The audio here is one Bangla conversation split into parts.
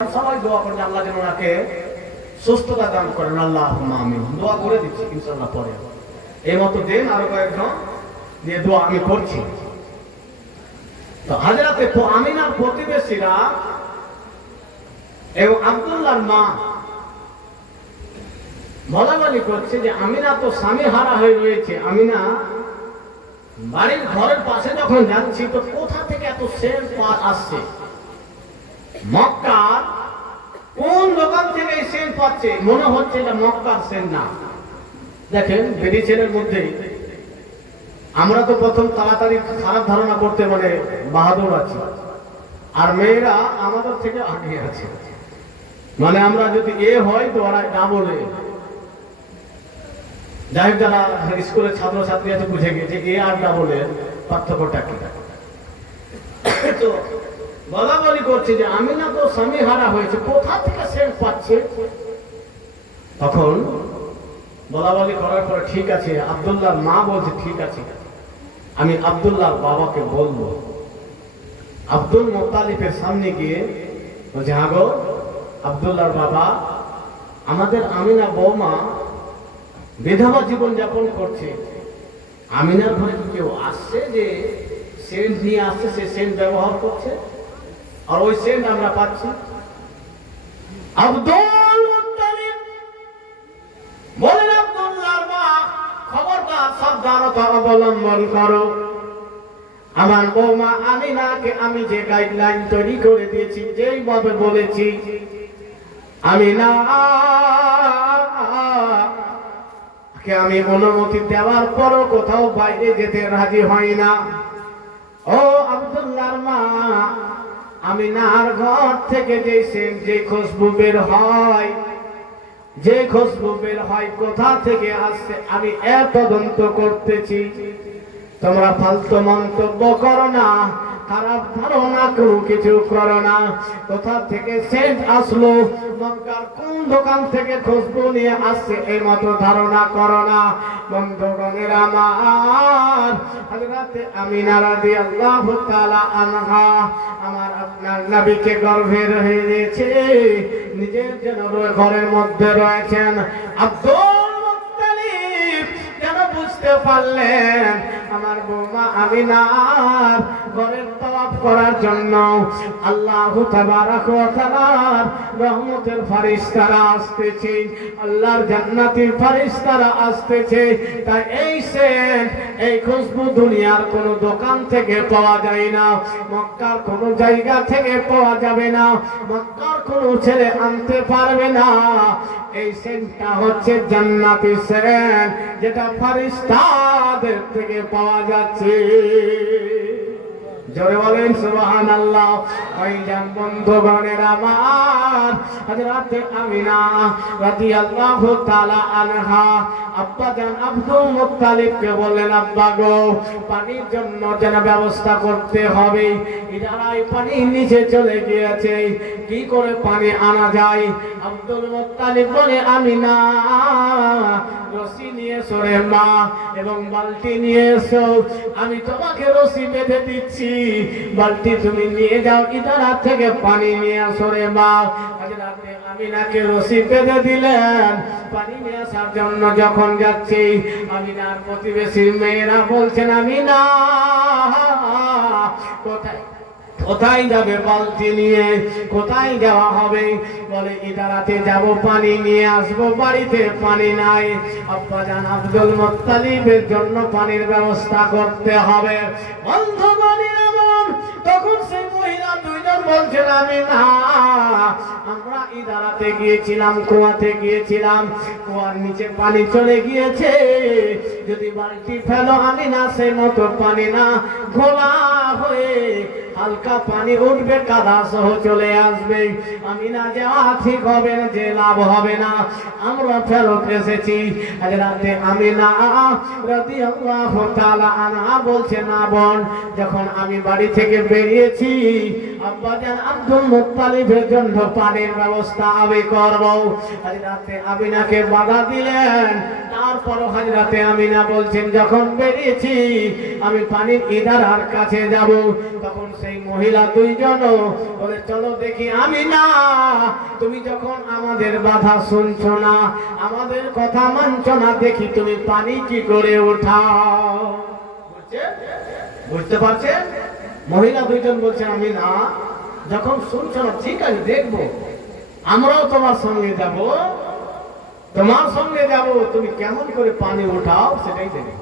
সবাই দোয়া করেন আল্লাহ যেন ওনাকে সুস্থতা দান করেন, আল্লাহুম্মা আমিন। দোয়া করে দিচ্ছি ইনশাআল্লাহ পরে এই মতো দিন আরো কয়েকজন দিয়ে দোয়া আমি করছি। তো হযরতে আমিনার প্রতিবেশীরা এবং আব্দুল্লাহর মা বলাবলি করছে যে আমিনা তো স্বামী হারা হয়ে রয়েছে। আমিনা বাড়ির ঘরের পাশে যখন যাচ্ছি তো কোথা থেকে এত সেন্ট আসছে, মক্কার কোন দোকান থেকে এই সেন্ট পাচ্ছে, মনে হচ্ছে এটা মক্কার সেন্ট না। দেখেন বেরি ছেলের মধ্যে আমরা তো প্রথম তাড়াতাড়ি খারাপ ধারণা করতে মানে বাহাদুর আছি, আর মেয়েরা আমাদের থেকে আগে আছে। মানে আমরা যদি এ হয় তো ওরা ডাবল এ। যাই হোক, যারা স্কুলের ছাত্র ছাত্রী আছে বুঝে গিয়েছে এ আর ডাবল এর পার্থক্যটা কি। তো বলা বলি করছে যে আমিনা তো স্বামী হারা হয়েছে, কোথা থেকে সেন্ট পাচ্ছে। তখন বলা বলি করার পরে ঠিক আছে, আব্দুল্লাহর মা বলছে ঠিক আছে আমি আব্দুল্লাহর বাবাকে বলবো। আব্দুল মুত্তালিবের সামনে গিয়ে বলছে হ্যাঁ গো আব্দুল্লাহর বাবা, আমাদের আমিনা বৌমা বিধবা জীবন যাপন করছে, আমিনার ঘরে কেউ আসছে যে সেন্ট নিয়ে আসছে, সে সেন্ট ব্যবহার করছে আর ওই সেন্ট আমরা পাচ্ছি। আব্দুল মুত্তালিব বলেন আব্দুল্লাহর মা খবরদার সাবধানতা অবলম্বন করো। আমার বৌমা আমিনাকে আমি যে গাইডলাইন তৈরি করে দিয়েছি, যেইভাবে বলেছি, আমিনা কে আমি অনুমতি দেওয়ার পরও কোথাও বাইরে যেতে রাজি হয় না। ও আব্দুল্লাহর মা, আমিনার ঘর থেকে যে খুশবু বের হয়, যে খুশবু বের হয় কোথা থেকে আসছে আমি তদন্ত করতেছি। তোমরা ফালতু মন্তব্য করো না, খারাপ ধারণা কোনো কিছু করো না। কোথা থেকে সেন্ট আসলো, মক্কার কোন দোকান থেকে খুশবু নিয়ে আসছে এই মতো ধারণা করো না। বন্ধুগণের আমার, হযরতে আমিনা রাদিয়াল্লাহু তাআলা আনহা আমার আপনার নবীকে গর্ভে রয়েছে, নিজের যেন ঘরের মধ্যে রয়েছেন। আব্দুল মুত্তালিব যেন বুঝতে পারলেন আমার বৌমা আমিনার ঘরের তওয়াফ করার জন্য আল্লাহু তাবারক ওয়া তাআলার রহমতের ফেরেশতারা আসতেছে, আল্লাহর জান্নাতের ফেরেশতারা আসতেছে। তাই এই সেন্ট, এই খুশবু দুনিয়ার কোন দোকান থেকে পাওয়া যায় না, মক্কার কোন জায়গা থেকে পাওয়া যাবে না, মক্কার কোন ছেলে আনতে পারবে না। এই সেন্টটা হচ্ছে জান্নাতি সেন্ট, যেটা ফেরেশতাদের থেকে পাওয়া যাচ্ছে। জোরে বলেন সুবহানাল্লাহ। ওইজন বন্ধুগণের আমার, হযরতে আমিনা রাদিয়াল্লাহু তাআলা আনহা আব্বা জান আব্দুল মুত্তালিবকে বললেন, আব্বা গো পানির জন্য যেন ব্যবস্থা করতে হবে। ইদারাই পানি নিচে চলে গিয়েছে, কি করে পানি আনা যায়? আব্দুল মুত্তালিব বলে, আমিনা রশি নিয়ে এসো রে মা, এবং বালতি নিয়ে এসো, আমি তোমাকে রশি বেঁধে দিচ্ছি, বালতি তুমি নিয়ে যাও, ইদারা থেকে পানি নিয়ে আসো রে মা। হযরতে আমিনাকে রশি বেঁধে দিলেন। পানি নিয়ে আসার জন্য যখন যাচ্ছি, আমিনার প্রতিবেশীর মেয়েরা বলছেন, আমিনা কোথায় কোথায় যাবে বালতি নিয়ে, কোথায় যাওয়া হবে? বলে ইদারাতে যাব, পানি নিয়ে আসবো, বাড়িতে পানি নাই। আব্বা জান আব্দুল মুত্তালিবের জন্য পানির ব্যবস্থা করতে হবে। বন্ধুগণের আমার, তখন সেই মহিলা দুইজন বলছেন, আমিনা আমরা ইদারাতে গিয়েছিলাম, কুয়াতে গিয়েছিলাম, কুয়ার নিচে পানি চলে গিয়েছে, যদি বালতি ফেলো আমিনা সেই মতো পানি না, ঘোলা হয়ে হালকা পানি উঠবে, কাদা সহ চলে আসবে, আমিনা যাওয়া ঠিক হবে না, যে লাভ হবে না। আমরা ফেরত এসেছি। হযরতে আমিনা রাদিয়াল্লাহু তাআলা আনহা বলছে, না বোন, যখন আমি বাড়ি থেকে বেরিয়েছি আব্বাজান আব্দুল মুত্তালিবের জন্য পানির ব্যবস্থা আমি করব। হযরতে আমিনাকে বাধা দিলেন। তারপর হযরতে আমিনা বলছেন, যখন বেরিয়েছি আমি পানির ইদারার কাছে যাব, তখন সেই মহিলা দুইজন বলে, চলো দেখি আমিনা, তুমি যখন আমাদের বাধা শুনছো না, আমাদের কথা মানছো না, দেখি তুমি পানি কি করে উঠাও। বুঝতে পারছেন? মহিলা দুইজন বলছে, আমিনা যখন শুনছো না, ঠিক আছে দেখবো, আমরাও তোমার সঙ্গে যাব, তোমার সঙ্গে যাব, তুমি কেমন করে পানি উঠাও সেটাই দেখবে।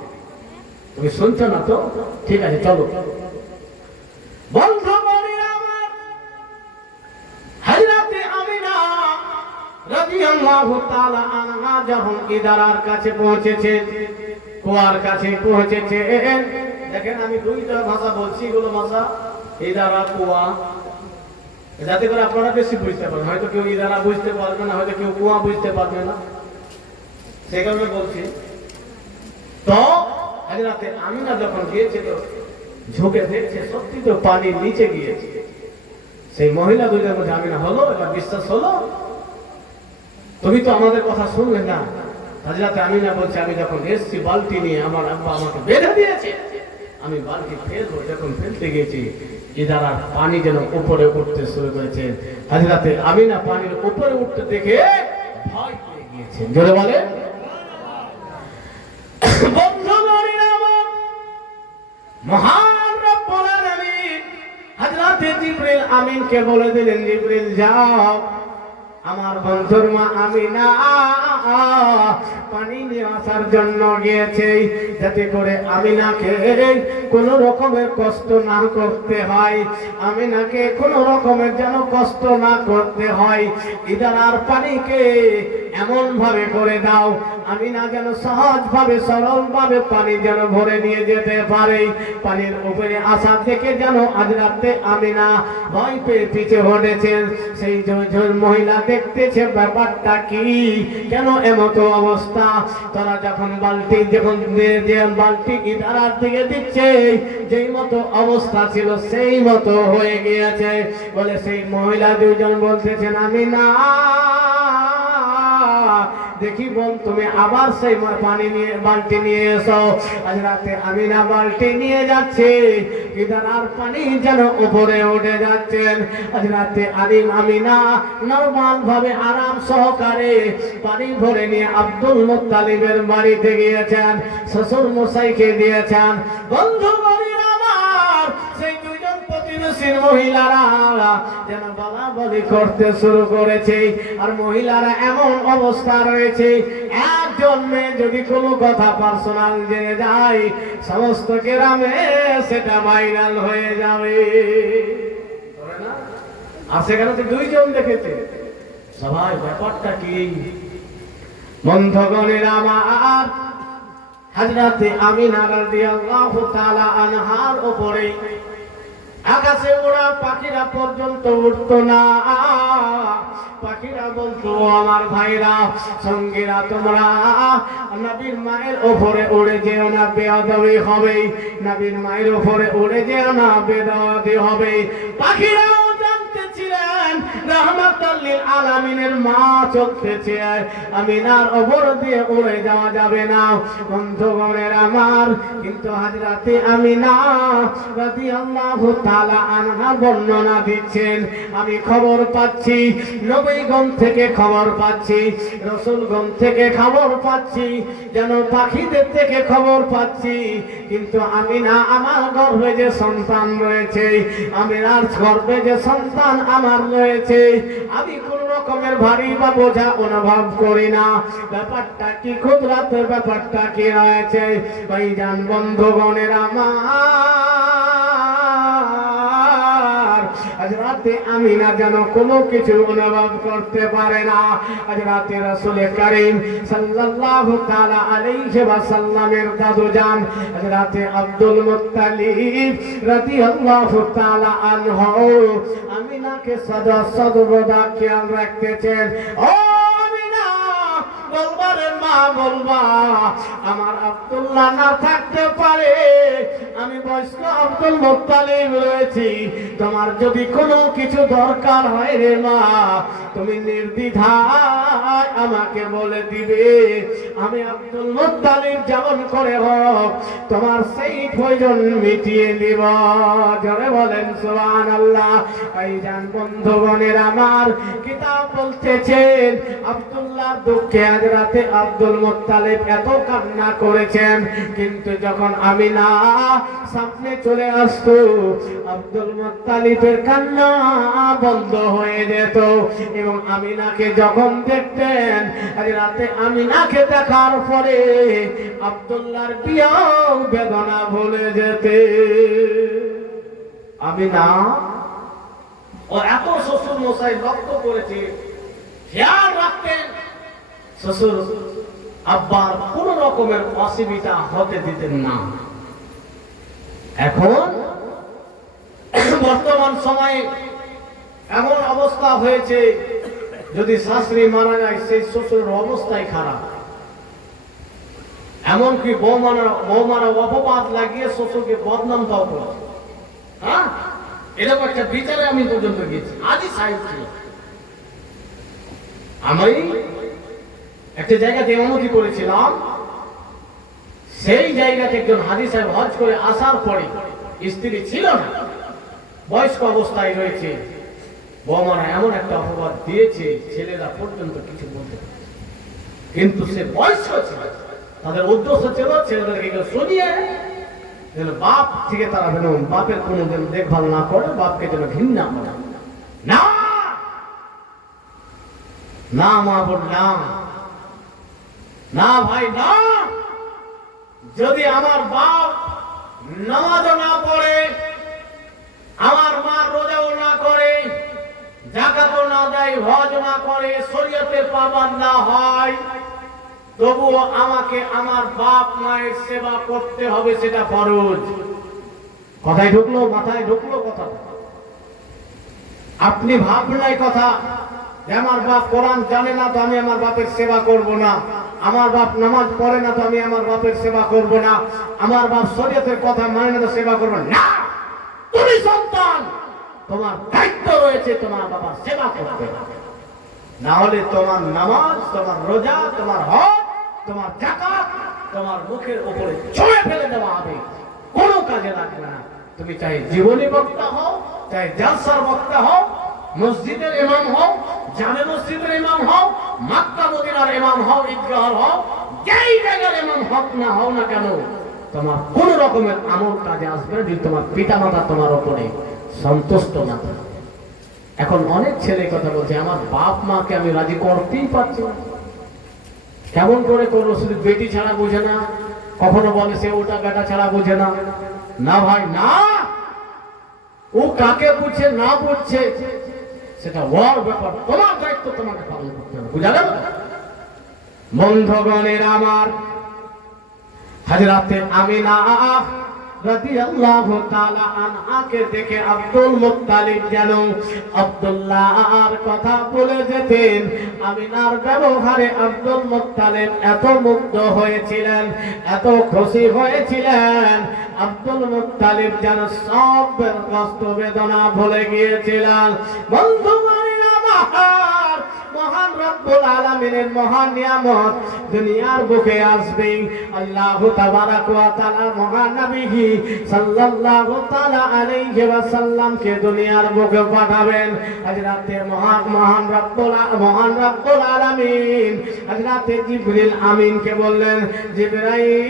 তুমি শুনছো না তো, ঠিক আছে চলো। বন্ধু আমার হযরতে আমিনা রাদিয়াল্লাহু তাআলা আনহা যখন ইদারার কাছে পৌঁছেছে, কুয়ার কাছে পৌঁছেছে, দেখেন আমি দুইটা ভাষা বলছি, এগুলো ভাষা ইদারা কুয়া, যাতে করে আপনারা বেশি বুঝতে পারেন। হয়তো কেউ ইদারা বুঝতে পারবে না, হয়তো কেউ কুয়া বুঝতে পারবে না, সেই কারণে বলছি। তো হযরতে আমিনা যখন গিয়েছিল, ঝুঁকে দেখছে সত্যি তো পানির নিচে গিয়েছে। সেই মহিলা দুইটার মধ্যে আমিনা হলো, এবার বিশ্বাস হলো, তুমি তো আমাদের কথা শুনলে না। হযরতে আমিনা বলছে, আমি যখন এসছি বালতি নিয়ে, আমার আব্বা আমাকে বেঁধে দিয়েছে, আমি বালতি ফেলবো, যখন ফেলতে গেছি ইদারার পানি যেন উপরে উঠতে শুরু করেছে। হযরতে আমিনা পানির উপরে উঠতে দেখে ভয় পেয়ে গিয়েছে। জোরে বলে মহান রব্বুল আলামিন হযরতে জিবরিল আমিনকে বলে দিলেন, জিবরিল যাও, আমার বন্ধুর মা আমিনা পানি নিয়ে আসার জন্য গিয়েছে, যাতে করে আমিনাকে কোনো রকমের কষ্ট না করতে হয়, আমিনাকে কোনো রকমের যেন কষ্ট না করতে হয়। ইদারার পানিকে এমন ভাবে করে দাও, আমিনা যেন সহজ ভাবে সরল ভাবে পানি যেন ভরে নিয়ে যেতে পারে। পানির উপরে আসা থেকে যেন হযরতে আমিনা ভয় পেয়ে পিছে হটেছেন। সেই মহিলা দেখতেছে ব্যাপারটা কি, কেন এমতো অবস্থা। তারা যখন বালতি বালতি ইদারার দিকে দিচ্ছে, যেই মতো অবস্থা ছিল সেই মতো হয়ে গিয়েছে। বলে সেই মহিলা দুইজন বলতেছেন, আমিনা দেখি বোন, তুমি আবার সেই পানি নিয়ে বালতি নিয়ে এসো। হযরতে আমিনা বালতি নিয়ে যাচ্ছে, ইদারার পানি যেন উপরে উঠে যাচ্ছেন। হযরতে আমিনা নরমাল ভাবে আরাম সহকারে পানি ভরে নিয়ে আব্দুল মুত্তালিবের বাড়িতে গিয়েছেন, শ্বশুর মশাইকে দিয়েছেন। বন্ধু আমার সেই দুইজন প্রতিবেশীর মহিলারা যেন বলাবলি করতে শুরু করেছে। আর মহিলারা এমন অবস্থা রয়েছে, একজন মেয়ে যদি কোনো কথা পার্সোনাল জেনে যায়, সমস্ত গ্রামে সেটা ভাইরাল হয়ে যাবে। আর সেখানে তো দুইজন দেখেছে, সবাই ব্যাপারটা কি। বন্ধুগণের আমার হযরতে আমিনা রাদিয়াল্লাহু তাআলা আনহার উপরে আকাশে ওরা পাখিরা পর্যন্ত উঠতো না। পাখিরা বলতো, আমার ভাইরা সঙ্গীরা, তোমরা নবীর মায়ের উপরে উড়ে যেও না, বেয়াদবি হবে। নবীর মায়ের উপরে উড়ে যেও না, বেয়াদবি হবে। পাখিরাও জানতেছিলেন রাহমাতুল লিল আলামিনের মা চলতেছে, আমিনার উপর দিয়ে উড়ে যাওয়া যাবে না। বন্ধুগণের আমার, কিন্তু হযরতে আমিনা রাদিয়াল্লাহু তাআলা আনহা বর্ণনা দিচ্ছেন, আমি খবর পাচ্ছি, নবীগণ থেকে খবর পাচ্ছি, রাসূলগণ থেকে খবর পাচ্ছি, যেন পাখিদের থেকে খবর পাচ্ছি। কিন্তু আমিনা আমার গর্ভে যে সন্তান রয়েছে, আমিনার গর্ভে যে সন্তান আমার রয়েছে, আমি কোন রকমের ভারী বা বোঝা অনুভব করি না। ব্যাপারটা কি, কুদরতের ব্যাপারটা কি রয়েছে। ভাইজান বন্ধুগণের আমার, হযরতে আমিনা যেন কোনো কিছু অনুভব করতে পারে না। হযরতে রাসূল করিম সাল্লাল্লাহু তাআলা আলাইহি ওয়াসাল্লামের দাদুজান হযরতে আব্দুল মুত্তালিব রাদিয়াল্লাহু তাআলা আনহু আমিনাকে সদা খেয়াল রাখতেছেন। ও আমিনা, বলবারের মা, বলবা আমার আব্দুল্লাহ না থাকতে পারে, আমি বয়স্ক আব্দুল মুত্তালিব রয়েছি, তোমার যদি কোনো কিছু দরকার হয় রে মা, তুমি নির্দ্বিধায় আমাকে বলে দিবে, আমি আব্দুল মুত্তালিব যেমন করে হোক তোমার সেই প্রয়োজন মিটিয়ে দিব। জোরে বলেন সুবহানাল্লাহ। ভাইজান বন্ধুগণের আমার, কিতাব বলতেছেন আব্দুল্লাহর দুঃখে আজ রাতে আব্দুল মুত্তালিব এত কান্না করেছেন, কিন্তু যখন আমিনা সামনে চলে আসতো আব্দুল মুত্তালিবের কান্না বন্ধ হয়ে যেত। এবং আমিনাকে যখন দেখতেন আজ রাতে আমিনাকে দেখার পরে আব্দুল্লাহর বিয়োগ বেদনা ভুলে যেতে। আমিনা ও এত শ্বশুর মশাই লক্ষ্য করেছে, খেয়াল রাখতেন শ্বশুর আব্বার কোন রকমের অসুবিধা হতে দিতেন না। এখন বর্তমান সময়ে এমন অবস্থা হয়েছে, যদি শাশুড়ি মারা যায় সেই শ্বশুরের অবস্থাই খারাপ, এমনকি বৌমারা অপবাদ লাগিয়ে শ্বশুরকে বদনাম দাও করছে। হ্যাঁ, এরকম একটা বিচারে আমি পর্যন্ত গেছি, আজই সাহেব ছিল। আমি একটা জায়গাতে অনুমতি করেছিলাম, সেই জায়গাতে একজন হাজী সাহেব হজ করে আসার পরে স্ত্রী ছিল না, বয়স্ক অবস্থায় রয়েছে, বৌমারা এমন একটা অপবাদ দিয়েছে ছেলেরা পর্যন্ত কিছু বলতে পারে, কিন্তু সে বয়স্ক ছিল, তাদের উদ্দেশ্য ছিল ছেলেদেরকে শুনিয়ে বাপ থেকে তারা যেন বাপের কোনো যেন দেখভাল না করে, বাপকে যেন ঘৃণা করে না। না মা বললাম না ভাই না, যদি আমার বাপ নামাজও না পড়ে, আমার মা রোজাও না করে, যাকাতও না দেয়, হজ না করে, শরীয়তের পাবন্দ না হয়, তবুও আমাকে আমার বাপ মায়ের সেবা করতে হবে, সেটা ফরজ। কথায় ঢুকলো, মাথায় ঢুকলো কথা? আপনি ভাবলেন কথা যে আমার বাপ কোরআন জানে না তো আমি আমার বাপের সেবা করব না, আমার বাপ নামাজ পড়ে না তো আমি আমার বাপের সেবা করব না, আমার বাপ শরীয়তের কথা মানে না তো সেবা করব না। তুমি সন্তান, তোমার দায়িত্ব রয়েছে তোমার বাবার সেবা করতে, না হলে তোমার নামাজ, তোমার রোজা, তোমার হজ, তোমার যাকাত তোমার মুখের উপরে ছুঁড়ে ফেলে দেওয়া হবে, কোনো কাজে লাগবে না। তুমি চাই জীবনী বক্তা হও, চাই জালসার বক্তা হও, মসজিদের ইমাম হও, জামে মসজিদের ইমাম হও, মক্কা মদিনার ইমাম হও, ঈদগাহ হও, যেই জায়গার ইমাম হক না হও না কেন, তোমার কোন রকমের আমল কাজে আসবে না যদি তোমার পিতামাতা তোমার উপরে সন্তুষ্ট না থাকে। এখন অনেক ছেলে কথা বলছে, আমার বাপ মাকে আমি রাজি করতেই পারছি না, কেমন করে করবো, শুধু বেটি ছাড়া বুঝে না, কখনো বলে সে ওটা বেটা ছাড়া বুঝে না। না ভাই না, ও কাকে বুঝছে না বুঝছে সেটা ওর ব্যাপার, তোমার দায়িত্ব তোমাকে পালন করতে হবে, বুঝা গেল? বন্ধুগণের আমার, হযরতে আমিনা রাদিয়াল্লাহু তাআলা আনহাকে দেখে আব্দুল মুত্তালিব যেন আব্দুল্লাহর কথা বলে যেতেন। আমিনার ব্যবহারে আব্দুল মুত্তালিব এত মুগ্ধ হয়েছিলেন, এত খুশি হয়েছিলেন, আব্দুল মুত্তালিব যেন সব কষ্ট বেদনা ভুলে গিয়েছিলেন। বন্ধুগণ আমার, মহান রব্বুল আলামিনের মহান নিয়ামত দুনিয়ার বুকে আসবে, আল্লাহ তাবারাক ওয়া তাআলা মহান নবী সাল্লাল্লাহু তাআলা আলাইহি ওয়াসাল্লাম কে দুনিয়ার বুকে পাঠাবেন। হযরতে মহান রব্বুল আলামিন হযরতে জিবরিল আমিন কে বললেন, জিবরাইল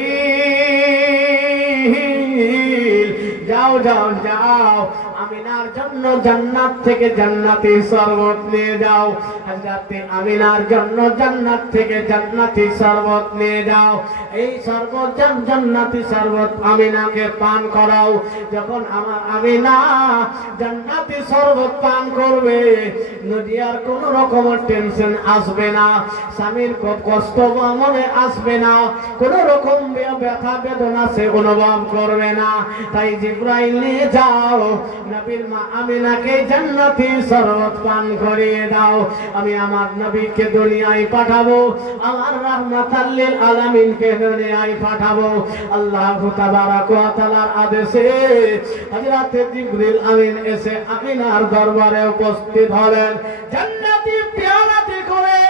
যাও যাও যাও, আমিনার জন্য জান্নাত থেকে জান্নাতি শরবত নিয়ে যাও, হযরতে আমিনার জন্য জান্নাত থেকে জান্নাতি শরবত নিয়ে যাও, এই শরবত জান্নাতি শরবত আমিনাকে পান করাও। যখন আমার আমিনা জান্নাতি শরবত পান করবে, নদিয়ার কোন রকমের টেনশন আসবে না, স্বামীর কষ্ট মনে আসবে না, কোন রকম ব্যথা বেদনা সে অনুভব করবে না। তাই জিবরাইল নিয়ে যাও, নবীর মা আমিনাকে জান্নাতি শরবত পান করিয়ে দাও। আমি আমার নবীকে দুনিয়ায় পাঠাবো, আমার রাহমাতাল লিল আলামিনকে দুনিয়ায় পাঠাবো। আল্লাহ তাবারাক ওয়া তাআলার আদেশে হযরত জিবরিল আমিন এসে আমিনার দরবারে উপস্থিত হলেন। জান্নাতি পেয়ালাতে করে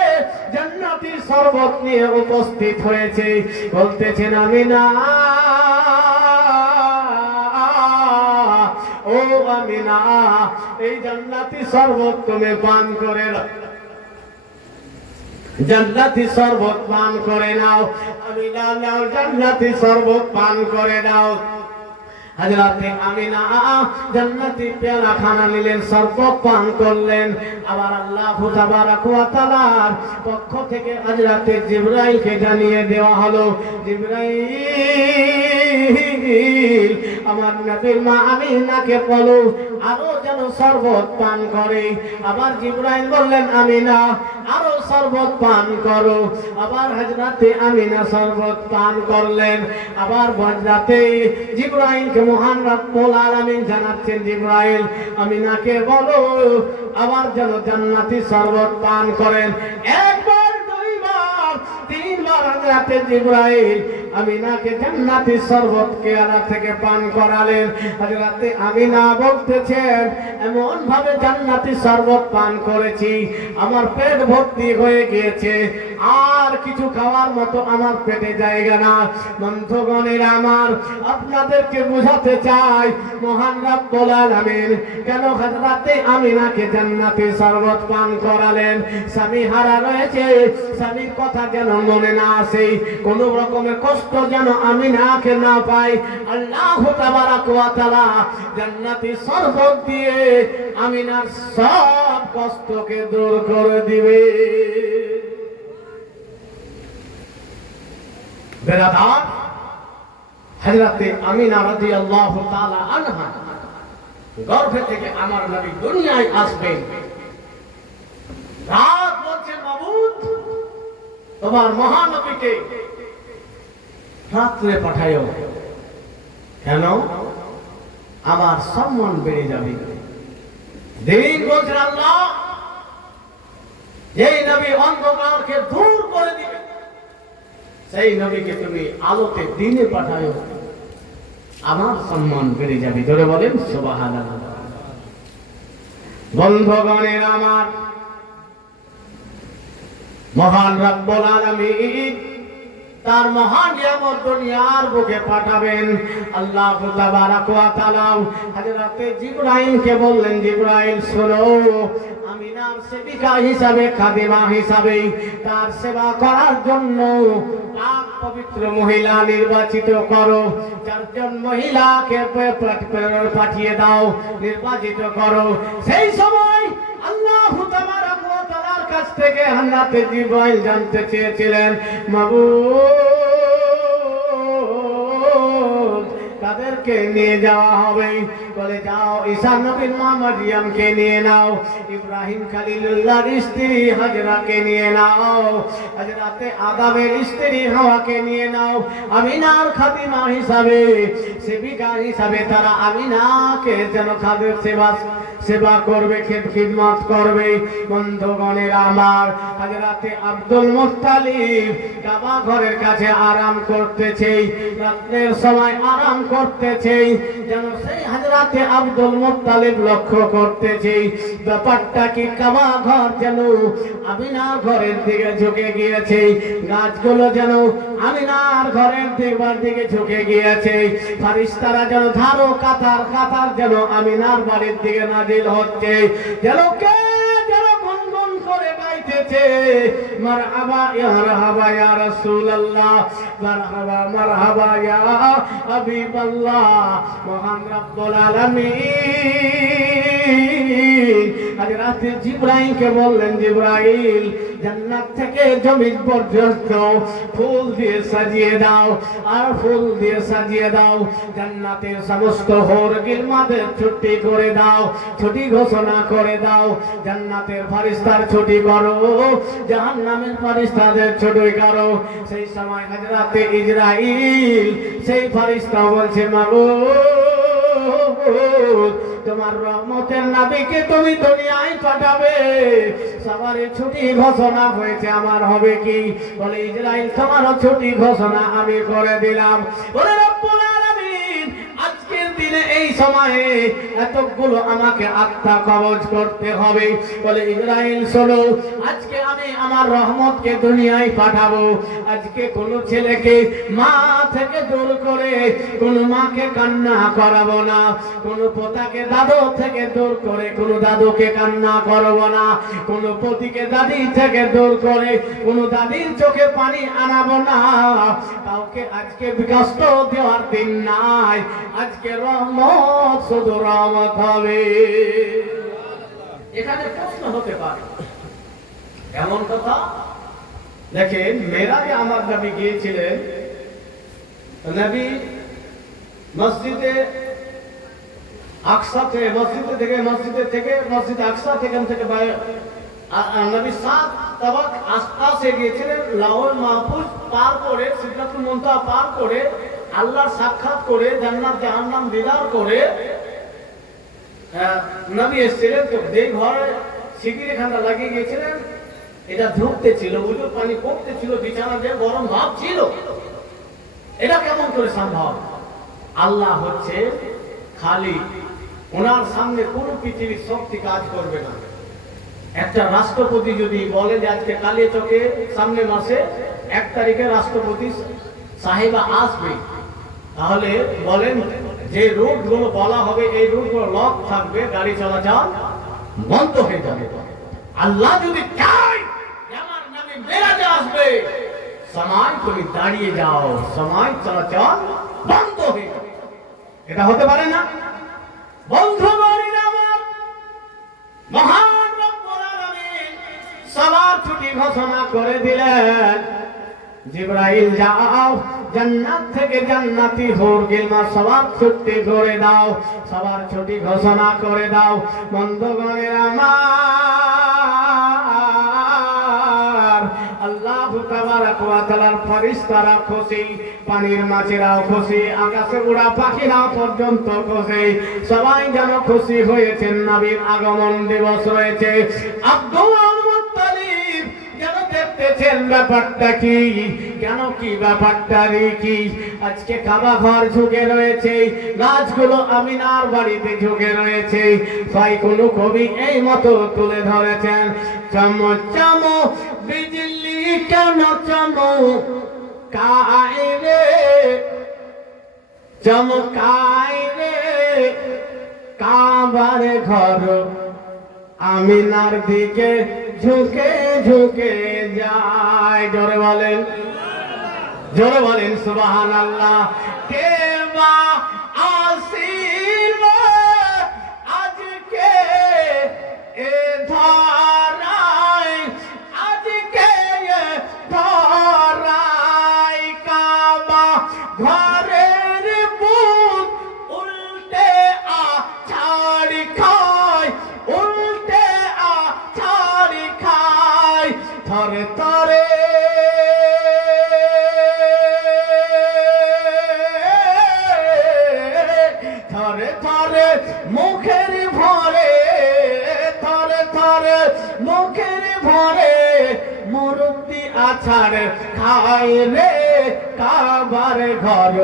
জান্নাতি শরবত নিয়ে উপস্থিত হয়েছে। বলতেছেন আমিনা, ও আমিনা, এই জান্নাতি শরবত তুমি পান করে নাও, জান্নাতি শরবত পান করে নাও। আমিনা নাও, জান্নাতি শরবত পান করে নাও। হযরতে আমিনা জান্নাতি পেয়ালা খানা নিলেন, শরবত পান করলেন। আবার আল্লাহ তাবারাক ওয়া তাআলার পক্ষ থেকে হযরতে জিবরাইলকে জানিয়ে দেওয়া হলো, জিবরাইল আমার নবীর মা আমিনাকে বলো আরো যেন শরবত পান করে। আবার জিবরাইল বললেন আমিনা আরো শরবত পান করো। আবার হযরতে আমিনা শরবত পান করলেন। আবার হযরতে জিবরাইলকে মহান রব্বুল আলামিন জানাচ্ছেন, জিবরাইল আমিনাকে বলো আবার যেন জান্নাতি শরবত পান করেন। একবার, দুইবার, তিনবার হযরতে জিবরাইল আমিনাকে জান্নাতি শরবত কেয়ালা থেকে পান করালেন। হযরতে আমিনা বলতেছেন, এমন ভাবে জান্নাতি শরবত পান করেছি আমার পেট ভর্তি হয়ে গিয়েছে, আর কিছু খাওয়ার মতো আমার পেটে জায়গা না। বন্ধুগণের আমার, আপনাদেরকে বোঝাতে চাই মহান রব্বুল আলামিন কেন হযরতে আমিনাকে জান্নাতি শরবত পান করালেন। স্বামী হারা রয়েছে, স্বামীর কথা যেন মনে না আসে, কোন রকমের কষ্ট যেন আমিনাকে না পাই। আল্লাহ তাবারাক ওয়া তাআলা জান্নাতি শরবত দিয়ে আমিনার সব কষ্টকে দূর করে দিবে। বেরাদার, হযরতে আমিনা রাদিয়াল্লাহু তাআলা আনহা গর্ভে থেকে আমার নবী দুনিয়ায় আসবেন। রাত বলছে, মাবুদ তোমার মহানবীকে রাত্রে পাঠায়ো, কেন আমার সম্মান বেড়ে যাবে। দিন বলছেন আল্লাহ যেই নবী অন্ধকারকে দূর করে দিবে সেই নবীকে তুমি আলোতে দিনে পাঠায়ো, আমার সম্মান বেড়ে যাবে। ধরে বলেন সুবহানাল্লাহ। বন্ধুগণের আমার, মহান রব্বুল আলামিন তার মহান নিয়ামত দুনিয়ার বুকে পাঠাবেন। আল্লাহ তাবারাক ওয়া তাআলা হযরতে জিবরাইলকে বললেন, জিবরাইল শোনো, আমিনার সেবিকা হিসাবে, খাদিমা হিসাবে তার সেবা করার জন্য পাক পবিত্র মহিলা নির্বাচিত করো। চারজন মহিলাকে পাঠিয়ে দাও, নির্বাচিত করো। সেই সময় আল্লাহ তাবারাক ওয়া তাআলার কাছ থেকে হযরতে জিবরাইল জানতে চেয়েছিলেন, মাবুদ তাদেরকে নিয়ে যাওয়া হবে। বলে যাও, ঈসা নবীর মা মারইয়ামকে নিয়ে নাও, ইব্রাহিম খলিলুল্লাহর স্ত্রী হাজরাকে নিয়ে নাও, হযরতে আদমের স্ত্রী হাওয়াকে নিয়ে নাও। আমিনার খাদিমা হিসাবে, সেবিকা হিসাবে তারা আমিনাকে যেন তাদের সেবা করবে, খিদমত করবে। বন্ধুগণের আমার, হযরতে আব্দুল মুত্তালিব কাবা ঘরের কাছে আরাম করতেছে, রাতের সময় আরাম করতেছে, যেন সেই হযরতে আব্দুল মুত্তালিব লক্ষ্য করতেছে ব্যাপারটা কি, কাবা ঘর যেন আমিনার ঘরের দিকে ঝুঁকে গিয়েছে, গাছগুলো যেন আমিনার ঘরের দিকে ঝুঁকে গিয়েছে, ফেরেশতারা যেন ধারো কাতার কাতার যেন আমিনার বাড়ির দিকে নাজিল হচ্ছে, যেন কে যেন গুনগুন করে গাইতেছে, মারহাবা ইয়া রাসূলুল্লাহ, মারহাবা মারহাবা ইয়া হাবিবাল্লাহ। মহান রব্বুল আলামিন হযরতে জিবরাইলকে বললেন, জিবরাইল জান্নাত থেকে জমিন পর্যন্ত ফুল দিয়ে সাজিয়ে দাও, আর ফুল দিয়ে সাজিয়ে দাও। জান্নাতের সমস্ত হৌর গিলমাদের ছুটি করে দাও, ছুটি ঘোষণা করে দাও। জান্নাতের ফেরেশতার ছুটি করো, জাহান্নামের ফেরেশতাদের ছুটি করো। সেই সময় হযরতে ইসরাঈল সেই ফেরেশতা বলছে, মাবুদ তোমার রহমতের নবীকে তুমি দুনিয়ায় পাঠাবে। সবারই ছুটি ঘোষণা হয়েছে, আমার হবে কি? বলে ইসরাইল তোমারও ছুটি ঘোষণা আমি করে দিলাম। বলে রব্বুল আলামিন আজকের দিনে এই সময়ে এতগুলো আমাকে আত্মা কবজ করতে হবে। বলে ইসরাইল শোনো, আজকে আমি আমার রহমতকে দুনিয়ায় পাঠাবো। আজকে কোন ছেলেকে মা থেকে দূর করে কোন মাকে কান্না করাবো না, কোন পোতাকে দাদু থেকে দূর করে কোন দাদুকে কান্না করবো না, কোন পতিকে দাদি থেকে দূর করে কোন দাদির চোখে পানি আনাবো না। কাউকে আজকে কষ্ট দেওয়ার দিন নাই, আজকে রহমত শুধু রহমত হবে। এখানে প্রশ্ন হতে পারে এমন কথা, দেখেন মেরাজে আমার নবী গিয়েছিলেন, নবী মসজিদে আকসা থেকে মসজিদ আকসা থেকে নবী 7 তাবাক আস্তাসে গিয়েছিলেন। লাউল মাহফুজ পার করে, সিদরাতুল মুনতাহা পার করে, আল্লাহর সাক্ষাৎ করে, জান্নাত জাহান্নাম দিদার করে নবী এসেছিলেন। তো যে ঘরে শিবির খানটা লাগিয়ে গিয়েছিলেন, এটা ধুঁকতে ছিল, উজুর পানি পড়তে ছিল, বিছানা যে গরম ভাব ছিল। এটা কেমন করে সম্ভব? আল্লাহ হচ্ছে খালি, ওনার সামনে কোন পৃথিবীর শক্তি কাজ করবে না। একটা রাষ্ট্রপতি যদি বলে যে আজকে কালিয়াচকে সামনে মাসে 1 তারিখে রাষ্ট্রপতি সাহেবা আসবে, তাহলে বলেন যে রুট গুলো বলা হবে এই রুট গুলো লক থাকবে, গাড়ি চলাচল বন্ধ হয়ে যাবে। আল্লাহ যদি চায় আমার নবী মেরাজে আসবে, সময় তুমি দাঁড়িয়ে যাও, সময় চলাচল বন্ধ হয়ে যাবে। এটা হতে পারে না? বন্ধু আমার মহান রব্বুল আলামিন সবার ছুটি ঘোষণা করে দিলেন। জিবরাইল যাও, জান্নাত থেকে জান্নাতি হুর গিলমা সবার ছুটি করে দাও, সবার ছুটি ঘোষণা করে দাও। বন্ধুগণের আমার আল্লাহু তাবারাক ওয়া তাআলার ফেরেশতারা খুশি, পানির মাছেরাও খুশি, আকাশে উড়া পাখিরা পর্যন্ত খুশি। সবাই যেন খুশি হয়েছেন, নবীর আগমন দিবস রয়েছে। আব্দুল মুত্তালিব যেন দেখতেছেন ব্যাপারটা কি, কেন কি ব্যাপারটা রে কি। আজকে কাবা ঘর ঝুঁকে রয়েছে, গাছগুলো আমিনার বাড়িতে ঝুঁকে রয়েছে। তাই কোন কবি এই মতো তুলে ধরেছেন, চমক চমক বিজলি কেন চমকায় রে, চমকায় রে কাবার ঘর আমিনার দিকে ঝুঁকে ঝুঁকে যায়। জোরে বলেন, জোরে বলেন সুবহানাল্লাহ। কে বা আসিল আজকে এ ধরায়, আজকে এ ধরায় কাবা ঘরের বুক উল্টে ছাড়ি খায়, উল্টে ছাড়ি খায়। থরে থরে থরে থরে মুখের ভরে, থরে থরে মুখের ভরে মুরব্বি আছাড় খায় রে কাবার ঘর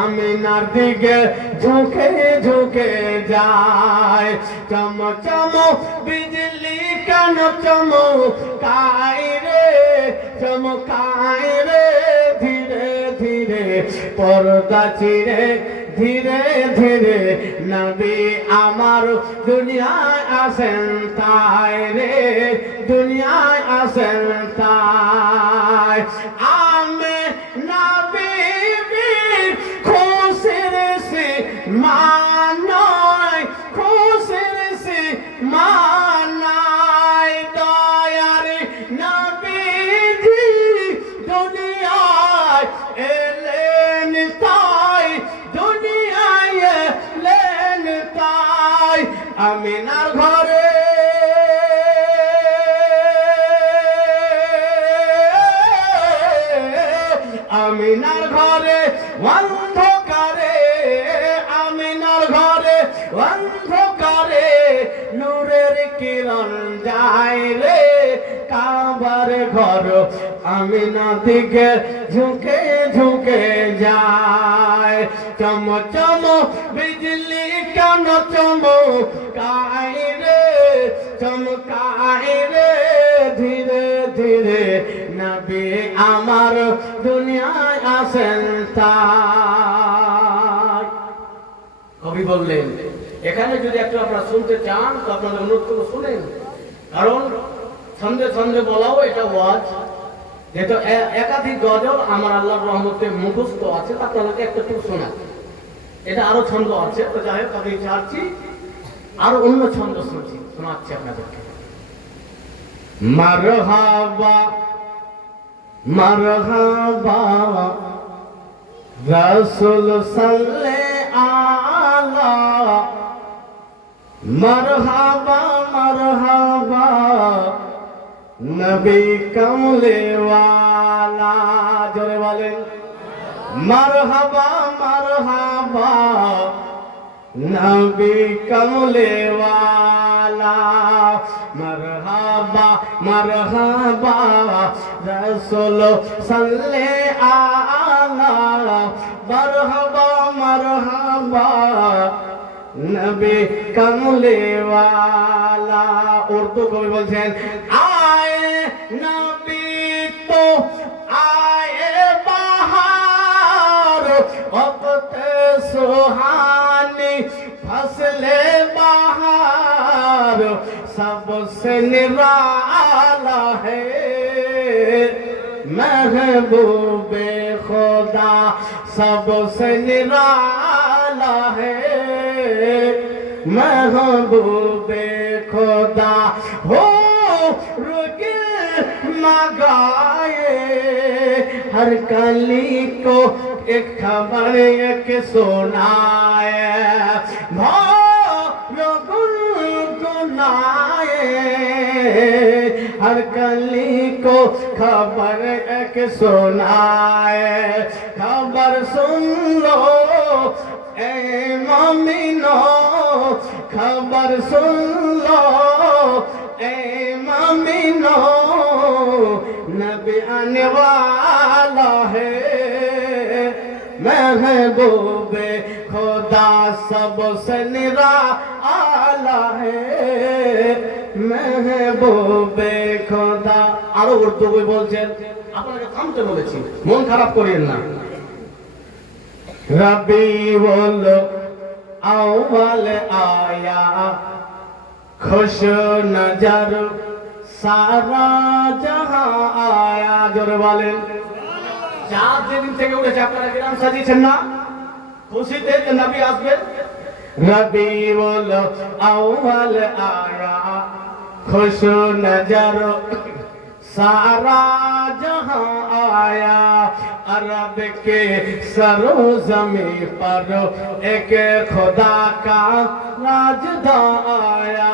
আমিনার দিকে ঝুঁকে ঝুঁকে যায়। চম চম বিজলি কেন চমকায় রে, চমকায় রে ধীরে ধীরে পর্দা ছিঁড়ে, ধীরে ধীরে নবী আমার দুনিয়ায় আসেন তাই রে, দুনিয়ায় আসেন তাই। আমি নবী খুশির সে মানায়, খুশির সে মানায়। দয়ার নবীজি দুনিয়ায় এলেন তাই, দুনিয়ায় এলেন তাই। আমিনার ঘরে আমিনার ঘরে অন্ধকারে, আমিনার ঘরে অন্ধকারে ঘর আমিনা দিকে ঝুঁকে ঝুঁকে যায় চম চম বিজলি কেন চমকায় রে চমকায় রে ধীরে ধীরে নবী আমার দুনিয়ায় আসেন তাই কবি বললেন এখানে যদি একটু আপনারা শুনতে চান তো আপনাদের অনুরোধ করে শুনেন কারণ ছন্দে ছন্দে বলাও এটা ওয়াজ যেহেতু একাধিক গজল আমার আল্লাহর রহমতে মুখস্থ আছে আপনাদেরকে একটু শোনা এটা আরো ছন্দ আছে তো যাই হোক আমি চাচ্ছি আরো অন্য ছন্দ শোনাচ্ছি আপনাদেরকে মারহাবা মারহাবা রাসূল সাল্লাল্লাহু আলা মারহাবা মারহাবা নবী কমলে ওয়ালা জোরে বলেন মারহাবা মারহাবা নবী কমলে ওয়ালা মারহাবা মারহাবা রাসূল সাল্লাল্লাহু আলা মারহাবা মারহাবা নবী কমলে ওয়ালা উর্দু কবি বলছেন আয়ে নবী তো আয়ে বাহার वक्त सुहानी फसले बहार सबसे निराला है महबूबे खुदा सबसे निराला है महबूबे खुदा हो रुके मगाए हर कली को एक खबर एक सुनाए गुनगुनाए हर कली को खबर एक सुनाए खबर सुन लो ए मोमिनो खबर सुन लो ए मोमिनो नबी आने वाला है महबूबे खुदा सबसे निराला है महबूबे खुदा আরো উর্দু বই বলছেন আপনাকে থামতে বলেছি মন খারাপ করেন না রবিউল আউয়াল আয়া খুশ নজর সারা জাহাঁ আয়া জোরে বলেন চাঁদ যেদিন থেকে উঠেছে আপনারা গ্রাম সাজিয়েছেন না খুশিতে যে নবী আসবেন রবিউল আউয়াল আয়া খুশ নজর सारा जहां आया अरब के सरो जमी पर एक खुदा का राजदा आया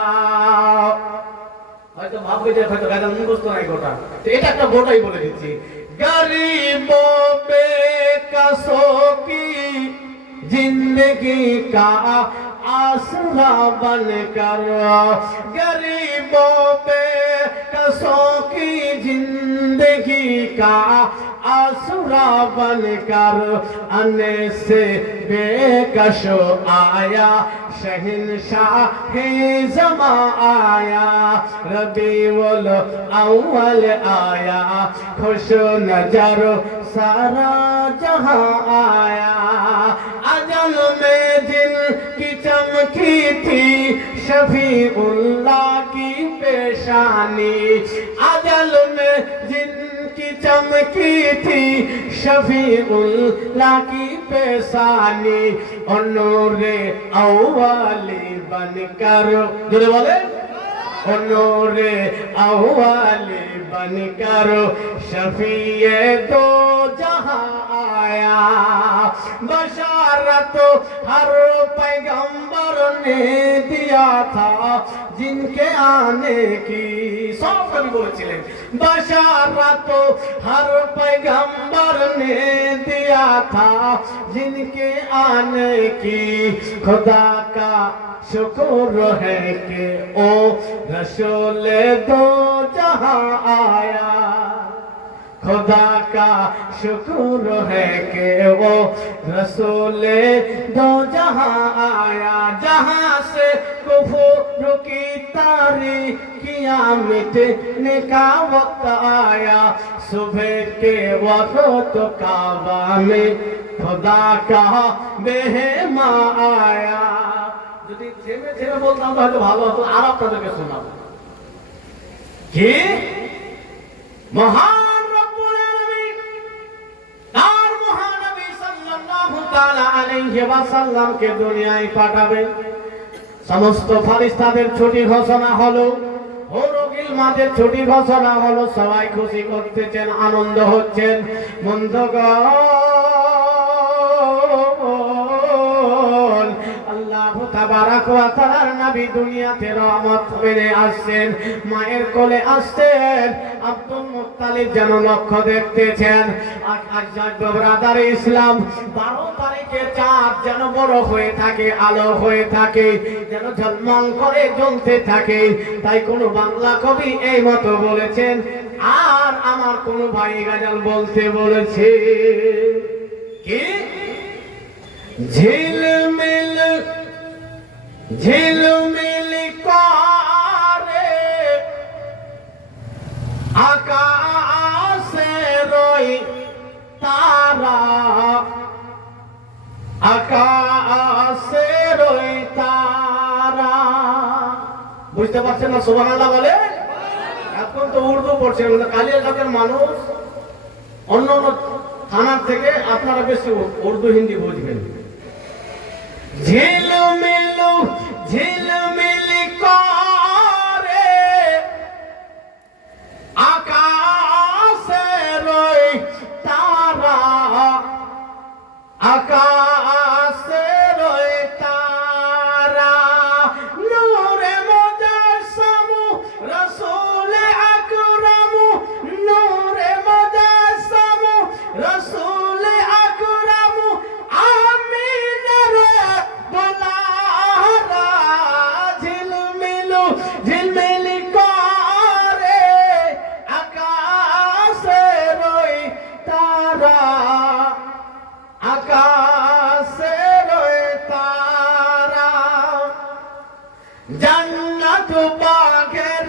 হয়তো ভাববে যে হয়তো গাজা মুখস্থ নাই গোটা তো এটা একটা গোটাই বলে দিচ্ছি गरीबों पे कसों की जिंदगी का आसरा बनकर गरीबों पे कसों की जिंदगी का आसरा बनकर अने से बेकश आया शहंशाह ज़मा आया रबीउल अव्वल आया खुश नजर सारा जहां आया अजल में जिन की चमकी थी शफीउल्लाह की पेशानी अजल में जिनकी चमकी थी शफीउल्लाह की पेशानी और नूरे अव्वली बनकर जोरे बोले और नूरे अव्वली बनकर शफीए दो जहां आया बशारत हर पैगंबर ने दिया था जिनके आने की सब कभी बोलेছিলেন बशारत हर पैगंबर ने दिया था जिनके आने की खुदा का शुक्र है कि ओ रसूल दो जहां आया खुदा का शुक्र है कि वो रसूले दो जहां आया, जहां से कुफ्र की तारीकियां मिटने का वक्त आया। सुबह के वक्त काबा में खुदा का मेहमा आया। যদি থেমে থেমে বলতাম তাহলে ভালো হতো, আর আপনাদেরকে শোনাবো কি মহান রব্বুল আলামিন তার মহানবী সাল্লাল্লাহু তাআলা আলাইহি ওয়াসাল্লামকে দুনিয়ায় পাঠাবেন। সমস্ত ফেরেশতাদের ছুটি ঘোষণা হলো, হরগিলমাদের ছুটি ঘোষণা হলো, সবাই খুশি করতেছেন, আনন্দ হচ্ছেন। বন্ধুগণ, আল্লাহ তাবারাক ওয়া তাআলার নবী দুনিয়াতে রহমত হয়ে আসছেন, মায়ের কোলে আসছেন। আব্দুল মুত্তালিব যেন লক্ষ্য দেখতেছেন। ব্রাদার ইসলাম 12 তারিখে চাঁদ যেন বড় হয়ে থাকে, আলো হয়ে থাকে, যেন ঝলমল করে জ্বলতে থাকে। তাই কোন বাংলা কবি এই মতো বলেছেন, আর আমার কোন ভাই গাজাল বলতে বলেছে কি ঝিলমিল ঝিলমিল করে আকাশের ওই তারা, আকাশের ওই তারা। বুঝতে পারছেন না? সুবহানাল্লাহ বলে। এখন তো উর্দু পড়ছেন, কালিয়াচকের মানুষ অন্য অন্য থানার থেকে আপনারা বেশি উর্দু হিন্দি বুঝবেন। ঝিলমিল ঝিলমিল করে আকাশের ওই তারা, আকাশের ওই তারা। নূরে মুজাসসাম রাসূলে আকরাম, নূরে মুজাসসাম রাসূলে আকরাম, আমিনার দুলারা। ঝিলমিল ঝিলমিল করে আকাশের ওই তারা, আকাশের ওই তারা। জান্নাত বাগের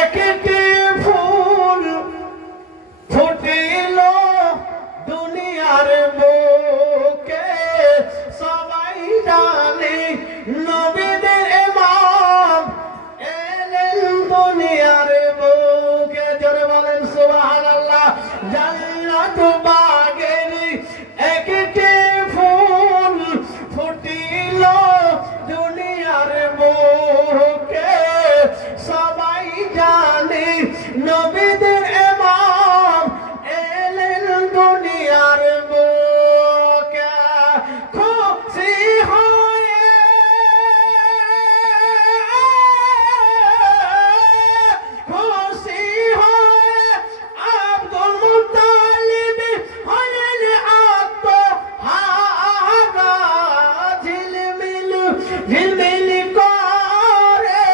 একটি ফুল ফুটিল দুনিয়ার বুকে, সবাই জানে নবীদের ইমাম এলেন দুনিয়ার বুকে। জোরে বলেন সুবহানাল্লাহ। জান্নাত বাগের একটি ফুল ফুটিল দুনিয়ার বুকে, সবাই জানে নবীদের ইমাম এলেন দুনিয়ার বুকে। খুশি হয়ে খুশি হয়ে আব্দুল মুত্তালিব হলেন আত্মহারা। ঝিলমিল ঝিলমিল করে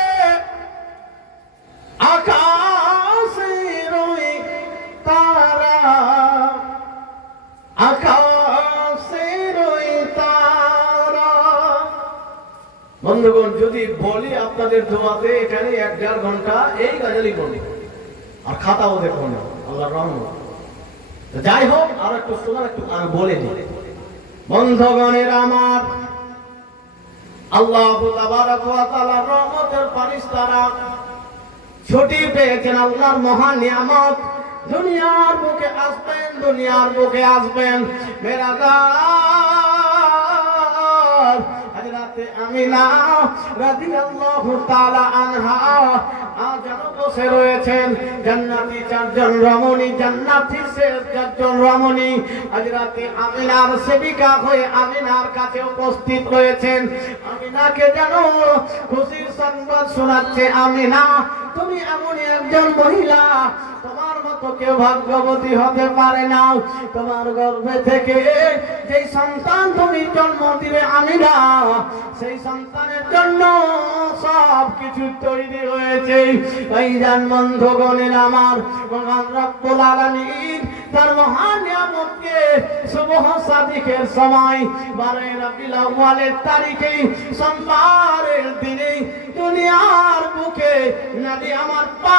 আকাশের ওই তারা, আকাশের ওই তারা। বন্ধুগণ, যদি বলি আপনাদের দোয়াতে এখানে 1-1.5 ঘন্টা এই গাজালি বলি, আর খাতাও দেখো না, আল্লাহর রহমত। যাই হোক, আর একটু শোনার একটু আমি বলে দিই। বন্ধুগণের আমার, আল্লাহ তাবারাক ওয়া তাআলার রহমতের ফেরেশতারা ছুটি পেয়েছেন। আল্লাহর মহান নিয়ামত, দুনিয়ার বুকে আসবেন, দুনিয়ার বুকে আসবেন। মেরাদার হযরতে আমিনা রাদিয়াল্লাহু তাআলা আনহা যেন বসে রয়েছেন। জান্নাতি 4 জন রমণী, জান্নাতি 4 জন রমণী হযরতে আমিনার সেবিকা হয়ে আমিনার কাছে উপস্থিত রয়েছেন। আমিনাকে যেন খুশির সংবাদ শোনাচ্ছে, আমিনা তুমি এমন একজন মহিলা, তোমার মতো কেউ ভাগ্যবতী হতে পারে না। তোমার গর্ভে থেকে যে সন্তান তুমি জন্ম দিবে আমিনা, সেই সন্তানের জন্য সব কিছু তৈরি হয়েছে। ভাইজান বন্ধুগণের আমার, মহান রব্বুল আলামিন তার মহান নিয়ামতকে সুবহ সাদিকের সময় 12 রবিউল আউয়ালের তারিখে সোমবারের দিনে দুনিয়ার বুকে নবী আমার পা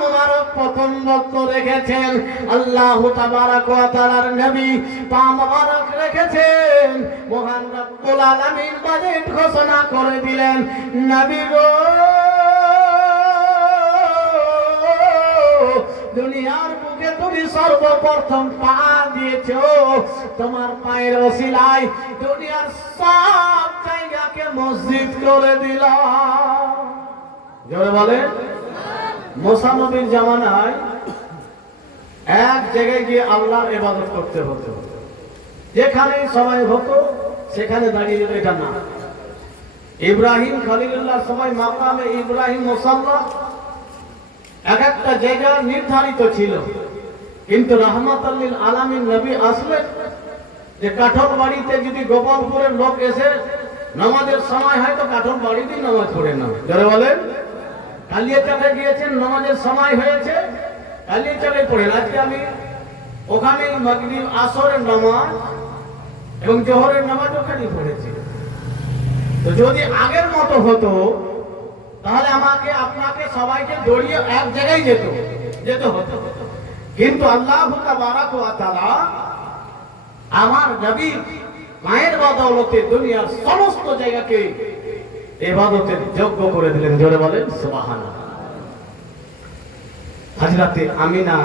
মোবারক প্রথম ভক্ত রেখেছেন। আল্লাহ তাবারক ওয়া তাআলার নবী পা মোবারক রেখেছেন। মহান রব্বুল আলামিন বাজেট ঘোষণা করে দিলেন, নবী গো দুনিয়ার বুকে তুমি সর্বপ্রথম পা দিয়েছো, তোমার পায়ের ওসিলায় দুনিয়ার সব জায়গাকে মসজিদ করে দিলাম। জোরে বলেন। মুসা নবীর জামানায় এক জায়গায় গিয়ে আল্লাহর ইবাদত করতে হতো, যেখানে সবাই হতো সেখানে দাঁড়িয়ে যেত, এটা না। ইব্রাহিম খলিলুল্লাহর সময় মাকামে ইব্রাহিম মুসাল্লা এক একটা জায়গা নির্ধারিত ছিল, কিন্তু রাহমাতাল লিল আলামিন নবী আসলেন যে কাঠর বাড়িতে যদি গোপালপুরের লোক এসে নামাজের সময় হয় তো কাঠর বাড়িতেই নামাজ পড়ে না। যারা বলেন কালিয়াচকে গিয়েছেন, নামাজের সময় হয়েছে, কালিয়াচকে পড়েন। আজকে আমি ওখানে মাগরিব আসরের নামাজ এবং জোহরের নামাজ ওখানে পড়েছি। তো যদি আগের মতো হতো তাহলে আমাকে আপনাকে সবাইকে দৌড়িয়ে এক জায়গায় যেতে হতো, কিন্তু আল্লাহ তাবারক ওয়া তাআলা আমার নবী মায়ের বদৌলতে দুনিয়ার সমস্ত জায়গাকে ইবাদতের যোগ্য করে দিলেন। জোরে বলেন সুবহানাল্লাহ। হযরতে আমিনা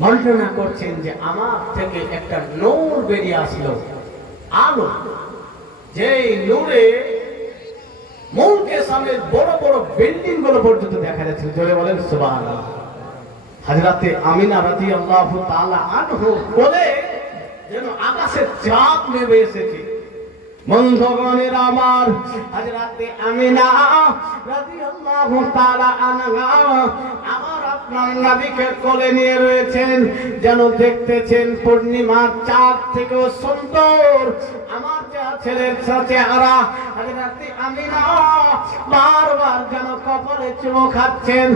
বর্ণনা করছেন যে আমার থেকে একটা নূর বেরিয়ে আসলো, আলো, যেই নূরে মৌকে সামনে বড় বড় বিল্ডিং গুলো পর্যন্ত দেখা যাচ্ছে। জোরে বলেন সুবহানাল্লাহ। হযরতে আমিনা রাদিয়াল্লাহু তাআলা আনহু বলে যেন আকাশের চাঁদ নেমে এসেছে। বন্ধুগণের আমার, হযরতে আমিনা রাদিয়াল্লাহু তাআলা আনহা আমার আপনার নবীকে কোলে নিয়ে রয়েছেন, যেন দেখতেছেন পূর্ণিমার চাঁদ থেকেও সুন্দর আমার ছেলের চেহারা। হযরতে আমিনা বারবার যেন কপালে চুমো খাচ্ছেন,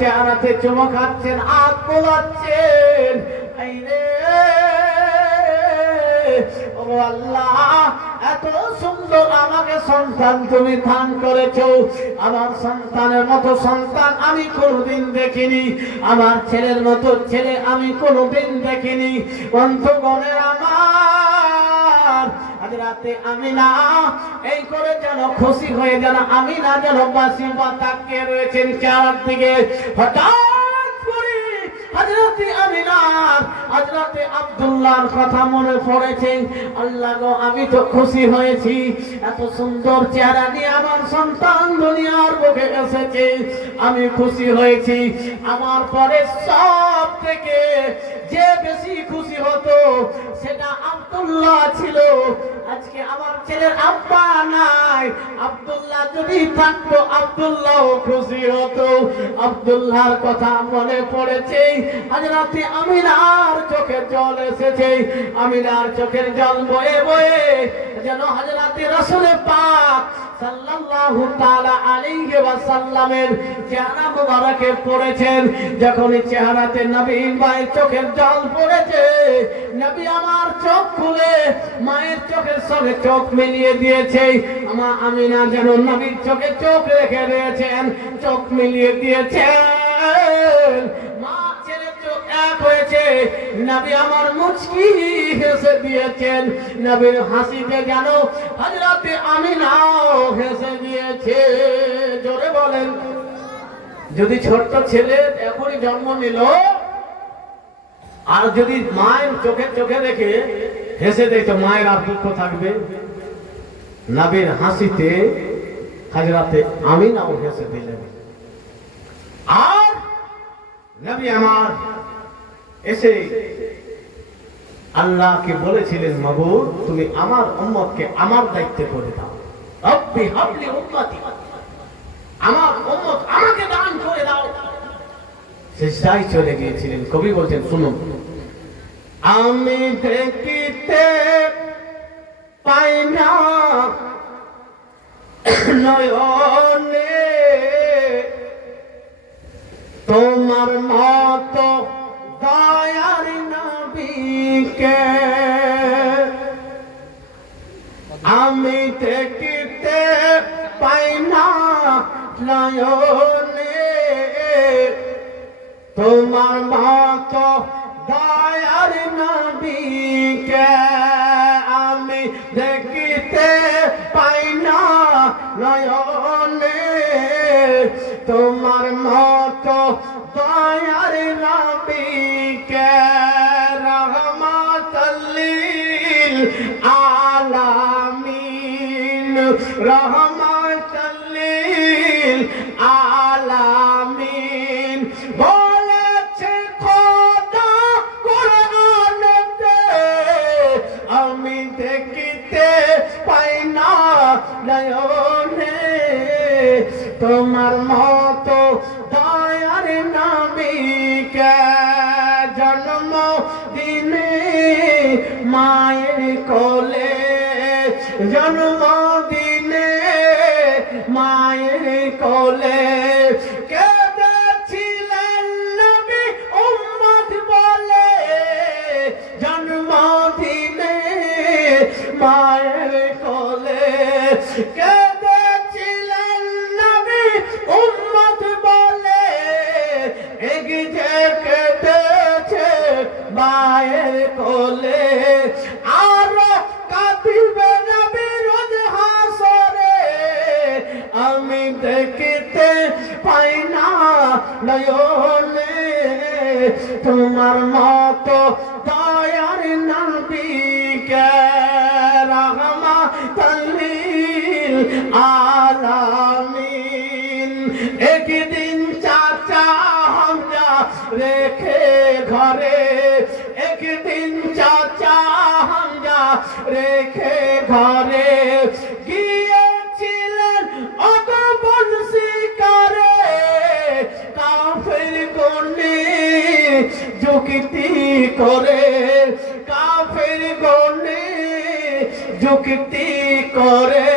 চেহারাতে চুমো খাচ্ছেন, হাত বোলাচ্ছেন, আইরে ও আল্লাহ এত সুন্দর আমাকে সন্তান তুমি দান করেছো, আমার সন্তানের মতো সন্তান আমি কোনোদিন দেখিনি, আমার ছেলের মতো ছেলে আমি কোনোদিন দেখিনি। বন্ধুগণের আমার, হযরতে আমিনা এই করে যেন খুশি হয়ে যেন আমিনা যেন বাসি বা তাকিয়ে রয়েছেন চেহারার দিকে। হঠাৎ হযরতে আমিনার হযরতে আব্দুল্লাহর কথা মনে পড়েছে। আল্লাহ গো, আমি তো খুশি হয়েছি, এত সুন্দর চেহারা নিয়ে আমার সন্তান দুনিয়ার বুকে এসেছে, আমি খুশি হয়েছি। আমার পরে সব থেকে যে বেশি খুশি হতো সেটা আব্দুল্লাহ ছিল। আজকে আমার ছেলের আব্বা নাই, আব্দুল্লাহ যদি থাকতো আব্দুল্লাহ খুশি হতো। আব্দুল্লাহর কথা মনে পড়েছে, হযরতে আমিনার চোখের জল এসেছে, আমিনার চোখের জল বয়ে বয়ে যেন হযরতে রাসূল পাক সাল্লাল্লাহু তাআলা আলাইহি ওয়াসাল্লামের চেহারা মুবারকে পড়েছেন। যখন চেহারাতে নবী মায়ের চোখের জল পড়েছে, নবী আমার চোখ খুলে মায়ের চোখের সঙ্গে চোখ মিলিয়ে দিয়েছে। আমার আমিনা যেন নবীর চোখে চোখ রেখে দিয়েছেন, চোখ মিলিয়ে দিয়েছেন। মা ছেলে চোখ এক হয়েছে, নবী আমার মুচকি হেসে দিয়েছেন, নবীর হাসিতে যেন হযরতে আমিনাও হেসে দিয়েছে। জোরে বলেন। যদি ছোট্ট ছেলে এখনই জন্ম নিল আর যদি মায়ের চোখে চোখে রেখে হেসে দেয় তো মায়ের আর দুঃখ থাকবে? নবীর হাসিতে হযরতে আমিনাও হেসে দিলেন। আর নবী আমার এসে আল্লাহকে বলেছিলেন, মাবুদ তুমি আমার উম্মতকে আমার দায়িত্বে করে দাও, রব্বি হাবলি উম্মতি, আমার উম্মত আমাকে দান করে দাও। সিজদায় চলে গিয়েছিলেন। কবি বলছেন শুনুন, আমি দেখিতে পাই না নয়নে তোমার মতো দয়ার নবীকে আমি দেখিতে পাই না নয়নে, তোমার মতো দয়ার নবীকে আমি দেখিতে পাই না নয়নে, তোমার মতো দয়ার নবীকে রহমাতুল লিল আলামিন, রহমাতুল লিল আলামিন বলেছে খোদা কোরআনেতে, আমি দেখিতে পাই না নয়নে, তোমার মতো দয়ার নবীকে জন্ম দিনে মায়ের কোলে, জন্ম দিনে মায়ের কোলে কেঁদেছিলেন নবী উম্মত বলে, জন্ম দিনে মায়ের কোলে কেঁদেছিলেন নবী উম্মত বলে, এক যে কেঁদেছে মায়ের কোলে, আর কাঁদিবে নবী রোজ হাসরে, আমি দেখিতে পাই না নয়নে, তোমার মতো দয়ার নবীকে রহমাতুল লিল আলামিন। একদিন চাচা হামজা রেখে ঘরে, একদিন চাচা হামজা রেখে ঘরে গিয়েছিলেন অগবন শিকারে, কাফের গনে যুক্তি করে, কাফের গনে যুক্তি করে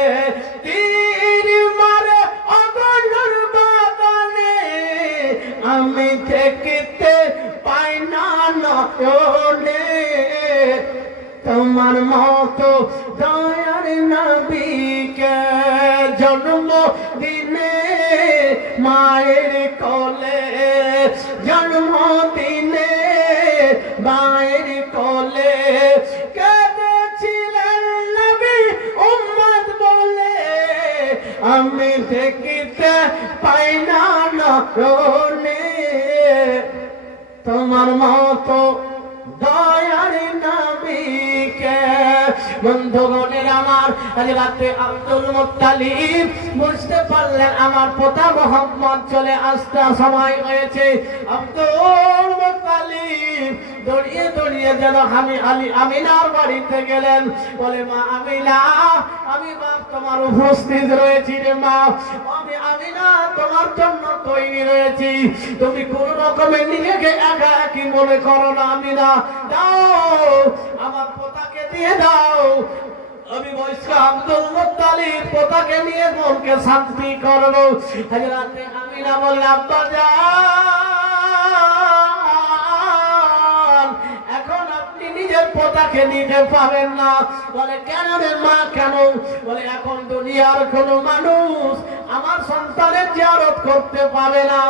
তীর মারে অগণর বাগানে, আমি দেখিতে পাই না নয়নে, তোমার মতো দয়ার নবীকে জন্ম দিনে মায়ের কোলে, জন্ম দিনে মায়ের কোলে কেঁদেছিলেন নবী উম্মত বলে, আমি দেখিতে পাই না নয়নে, তোমার মতো দয়ার নবীকে। বন্ধুগণের আমার, আজ রাতে আব্দুল মুত্তালিব বুঝতে পারলেন আমার পোতা মোহাম্মদ চলে আসতে সময় হয়েছে। আব্দুল মুত্তালিব দড়িয়ে দড়িয়ে যেন আমিনার বাড়িতে গেলেন, বলে মা আমিনা, আমি বাপ তোমার উপস্থিত রয়েছি রে মা, আমি আমিনা তোমার জন্য তৈরি রয়েছি, তুমি কোন রকমে নিজেকে একা একই মনে করো না আমিনা, দাও আমার পোতাকে দিয়ে দাও। আমি বয়স্ক আব্দুল মুত্তালিব পোতাকে নিয়ে মনকে শান্তি করবো। হযরতে আমিনা বললেন আব্বা জান, এখন আপনি নিজের পোতাকে নিতে পারেন না। বলে কেন রে মা, কেন? বলে এখন দুনিয়ার কোনো মানুষ আমার সন্তানের জিয়ারত করতে পাবে না,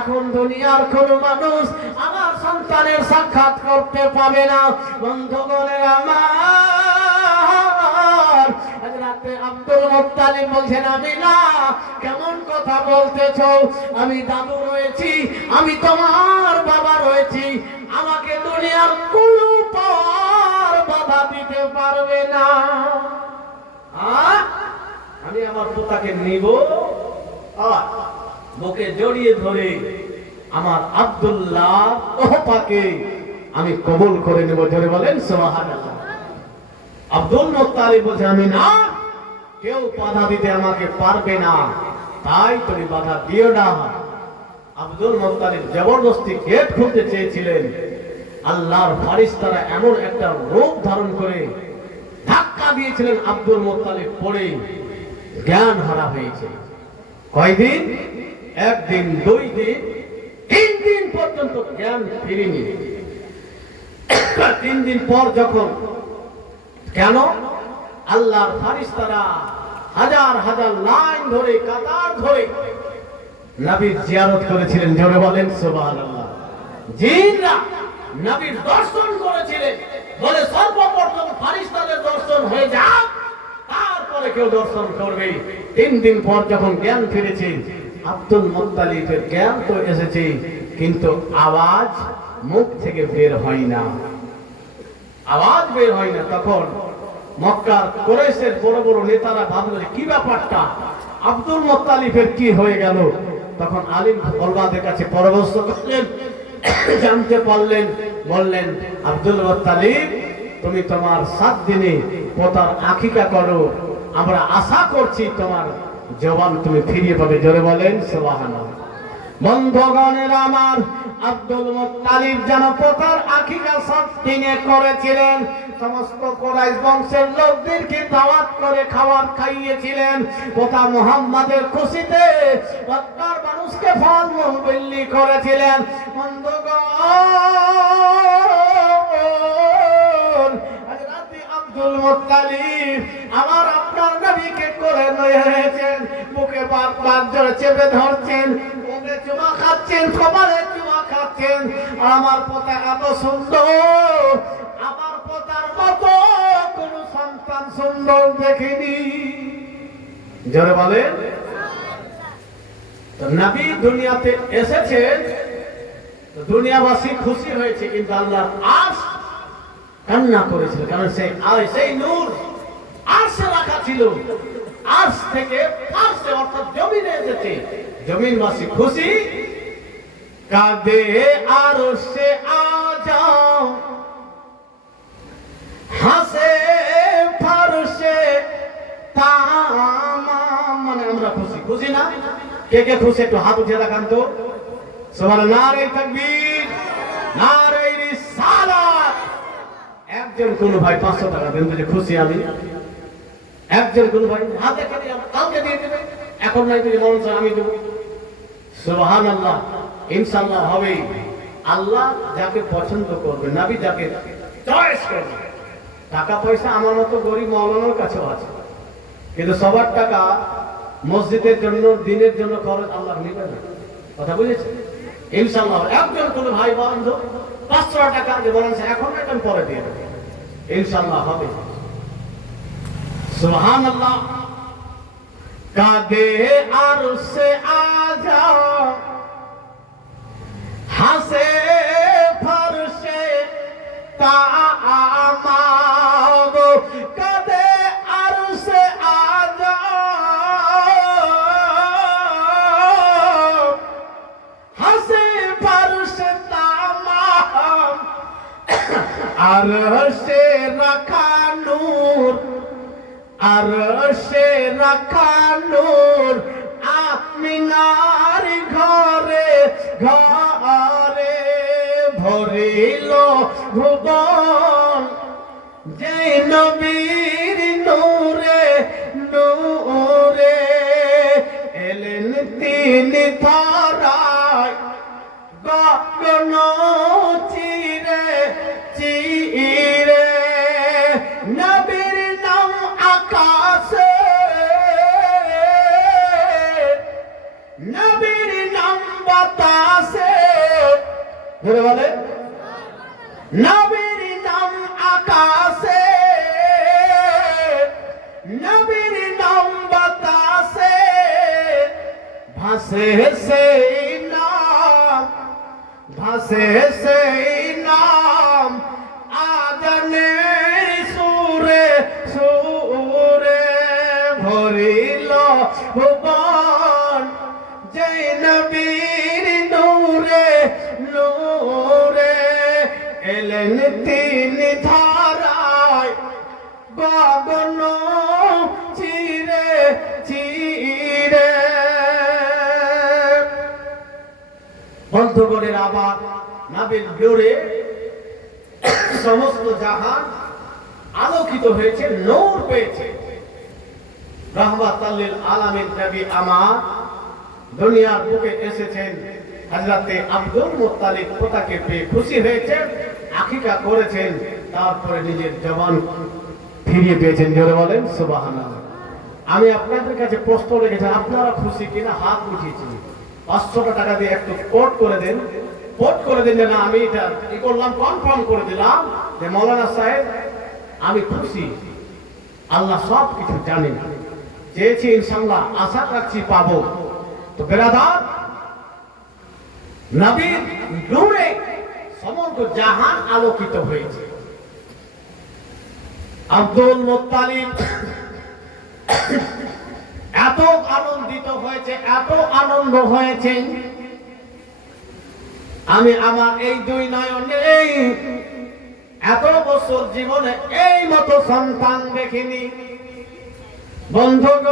এখন দুনিয়ার কোনো মানুষ আমার সন্তানের সাক্ষাৎ করতে পাবে না। বন্ধুগণের আমার, হযরতে আব্দুল মুত্তালিব বলছেন আমিনা কেমন কথা বলতেছ, আমি দাদু রয়েছি, আমি তোমার বাবা রয়েছি, আমাকে দুনিয়ার কোনো পার বাধা দিতে পারবে না। আমি আমার পোতাকে নিব আর বুকে জড়িয়ে ধরে আমার আব্দুল্লাহ ওহপাকে আমি কবুল করে নেব। জোরে বলেন সুবহানাল্লাহ। আব্দুল মুত্তালিব বলছে আমি না, কেউ বাধা দিতে আমাকে পারবে না, তাই তুমি বাধা দিও না। আব্দুল মুত্তালিব জবরদস্তি গেট খুলতে চেয়েছিলেন, আল্লাহর ফেরেশতারা এমন একটা রূপ ধারণ করে ধাক্কা দিয়েছিলেন, আব্দুল মুত্তালিব পড়ে জ্ঞান হারা হয়েছে। কয়দিন? একদিন, 2 দিন, 3 পর্যন্ত জ্ঞান ফিরেনি। 3 দিন পর যখন, কেন আল্লাহর ফারিস্তারা হাজার হাজার লাইন ধরে কাতার ধরে নবীর জিয়ারত করেছিলেন, জোরে বলেন সুবহানাল্লাহ। জিনরা নবীর দর্শন করেছিলেন, বলে সর্বপ্রথম ফারিস্তাদের দর্শন হয়ে যাক, তারপরে কেউ দর্শন করবে। 3 দিন পর যখন জ্ঞান ফিরেছে, আব্দুল মুত্তালিবের জ্ঞান তো এসেছে, কিন্তু আওয়াজ মুখ থেকে বের হয় না, আওয়াজ বের হয় না। তখন মক্কার কুরাইশের বড় বড় নেতারা ভাবলেন কি ব্যাপারটা, আব্দুল মুত্তালিবের কি হয়ে গেল? তখন আলিম ওলামাদের কাছে পরামর্শ করলেন, জানতে পারলেন, বললেন আব্দুল মুত্তালিব, তুমি তোমার 7 দিনে পোতার আকিকা করো, আমরা আশা করছি তোমার জবান তুমি ফিরিয়ে পাবে, জোরে বলেন সুবহানাল্লাহ। বন্ধুগণের আমার, আব্দুল মুত্তালিব যেন পোতার আকিকা 7 দিনে করেছিলেন। সমস্ত কুরাইশ বংশের লোকদেরকে দাওয়াত করে খাবার খাইয়েছিলেন। পোতা মুহাম্মাদের খুশিতে মক্কার মানুষকে ফলমূল বিলি করেছিলেন। বন্ধুগণ, হযরত আব্দুল মুত্তালিব আমার আপনার নবীকে করে নিয়েছেন, বুকে বারবার জোরে চেপে ধরছেন, বুকে চুমা খাচ্ছেন, কপালে চুমা খাচ্ছেন। আমার পোতা এত সুন্দর, আমার পোতার মতো কোন সন্তান সুন্দর দেখিনি, জোরে বলেন। নবী দুনিয়াতে এসেছেন, দুনিয়াবাসী খুশি হয়েছে, কিন্তু আল্লাহর আরশ কান্না করেছিল, কারণ সেই নূর আরশে রাখা ছিল, আরশ থেকে ফারসে অর্থাৎ জমিনে এসেছে, জমিনবাসী খুশি। কাঁদে আরশে আজাও, হাসে ফারসে তামাম, মানে আমরা খুশি, খুশি না? কে কে খুশি একটু হাত উঠিয়ে দেখান তো। সুবহানাল্লাহ, নারে তাকবীর, নারে রিসালাত। একজন কোন ভাই 500 টাকা দেন, বলে খুশি আমি। একজন কোন ভাই হাত দেখে দিয়ে কাউকে দিয়ে দেবে, এখন নাই তুমি মন চায় আমি দেব। সুবহানাল্লাহ, ইনশাআল্লাহ হবে। আল্লাহ যাকে পছন্দ করবে, নবী যাকে চয়েস করবে। টাকা পয়সা আমার মতো গরিব মাওলানার কাছেও আছে, কিন্তু সবার টাকা মসজিদের জন্য, দিনের জন্য খরচ আল্লাহ নেবে না, কথা বুঝেছেন? ইনশাআল্লাহ একজন কোন ভাই বন্ধু 500 টাকা যে বলেন এখন না, এখন পরে দিয়ে দেবে, ইনশাআল্লাহ হবে। সুবহানাল্লাহ। কাঁদে আরশে আজাও, হাসে ফারসে তামাম, কাঁদে আরশে আজাও, হাসে ফারসে তামাম, আরশে রাখা নূর, আরশে রাখা নূর, আমিনার ঘরে ঘরে ভরিল ভুবন, যে নবীর নূরে নূরে এলেন তিনি ধরায়, গগন চিরে চিরে, নবীর নাম আকাশে, নবীর নাম বাতাসে, ধরে বলে নবীর নাম আকাশে, নবীর নাম বাতাসে, ভাসে সেই নাম, ভাসে সেই নাম, আজানের সুরে সুরে ভরিল ভুবন, যে নবীর নূরে নূরে এলেন তিনি ধারায়, গগন চিরে চিরে। বন্ধুগণের আবার নবীর নূরে সমস্ত জাহান আলোকিত হয়েছে, নূর পেয়েছে। রাহমাতুল লিল আলামিন নবী আমার দুনিয়ার বুকে এসেছেন, হযরতে আব্দুল মুত্তালিব পোতাকে পেয়ে খুশি হয়েছেন, আকিকা করেছেন, তারপরে নিজের জবান ফিরিয়ে পেয়েছেন। জোরে বলেন সুবহানাল্লাহ। আমি আপনাদের কাছে প্রশ্ন রেখেছি, আপনারা খুশি কিনা হাত উঠিয়েছেন। 500 টাকা দিয়ে একটু কোট করে দেন, কোট করে দেন যে না আমি এটা কি করলাম, কনফার্ম করে দিলাম যে মাওলানা সাহেব আমি খুশি, আল্লাহ সব কিছু জানেন, চেয়েছি ইনশাআল্লাহ, আশা রাখছি পাবো। তো বেরাদার, নবীর নূরে সমগ্র জাহান আলোকিত হয়েছে। আব্দুল মুত্তালিব এত আনন্দিত হয়েছে, এত আনন্দ হয়েছে, আমি আমার এই দুই নয়নে এত বছর জীবনে এই মতো সন্তান দেখিনি। বন্ধুগণ,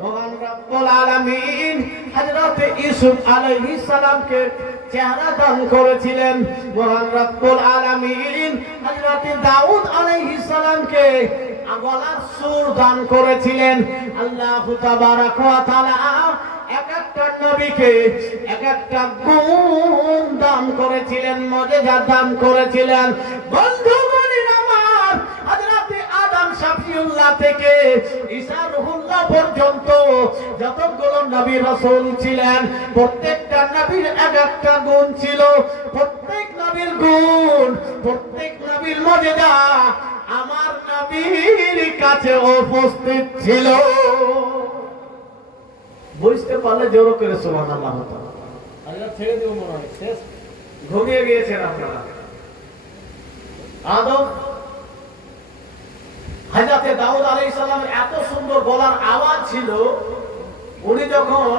মহান রব্বুল আলামিন হযরত ইউসুফ আলাইহিস সালামকে চেহারা দান করেছিলেন। মহান রব্বুল আলামিন হযরত দাউদ আলাইহিস সালামকে গলার সুর দান করেছিলেন। আল্লাহ তাবারাক ওয়া তাআলা এক একটা নবীকে এক একটা গুণ দান করেছিলেন, মজেজা দান করেছিলেন। বন্ধুগণ আমার, হযরত আদম শাফিউল্লাহ থেকে ঈসা রূহুল্লাহ পর্যন্ত যতগুলো নবী রাসূল ছিলেন, প্রত্যেকটা নবীর এক একটা গুণ ছিল। প্রত্যেক নবীর গুণ, প্রত্যেক নবীর মজেজা আমার নবীর কাছে উপস্থিত ছিল। বুঝতে পারলে জোর করে সুবহানাল্লাহ। আল্লাহ ছেড়ে দিও, মনে হয় শেষ, ঘুমিয়ে গিয়েছেন আপনারা। আদম হযরত দাউদ আলাইহিস সালামের এত সুন্দর গলার আওয়াজ ছিল, উনি যখন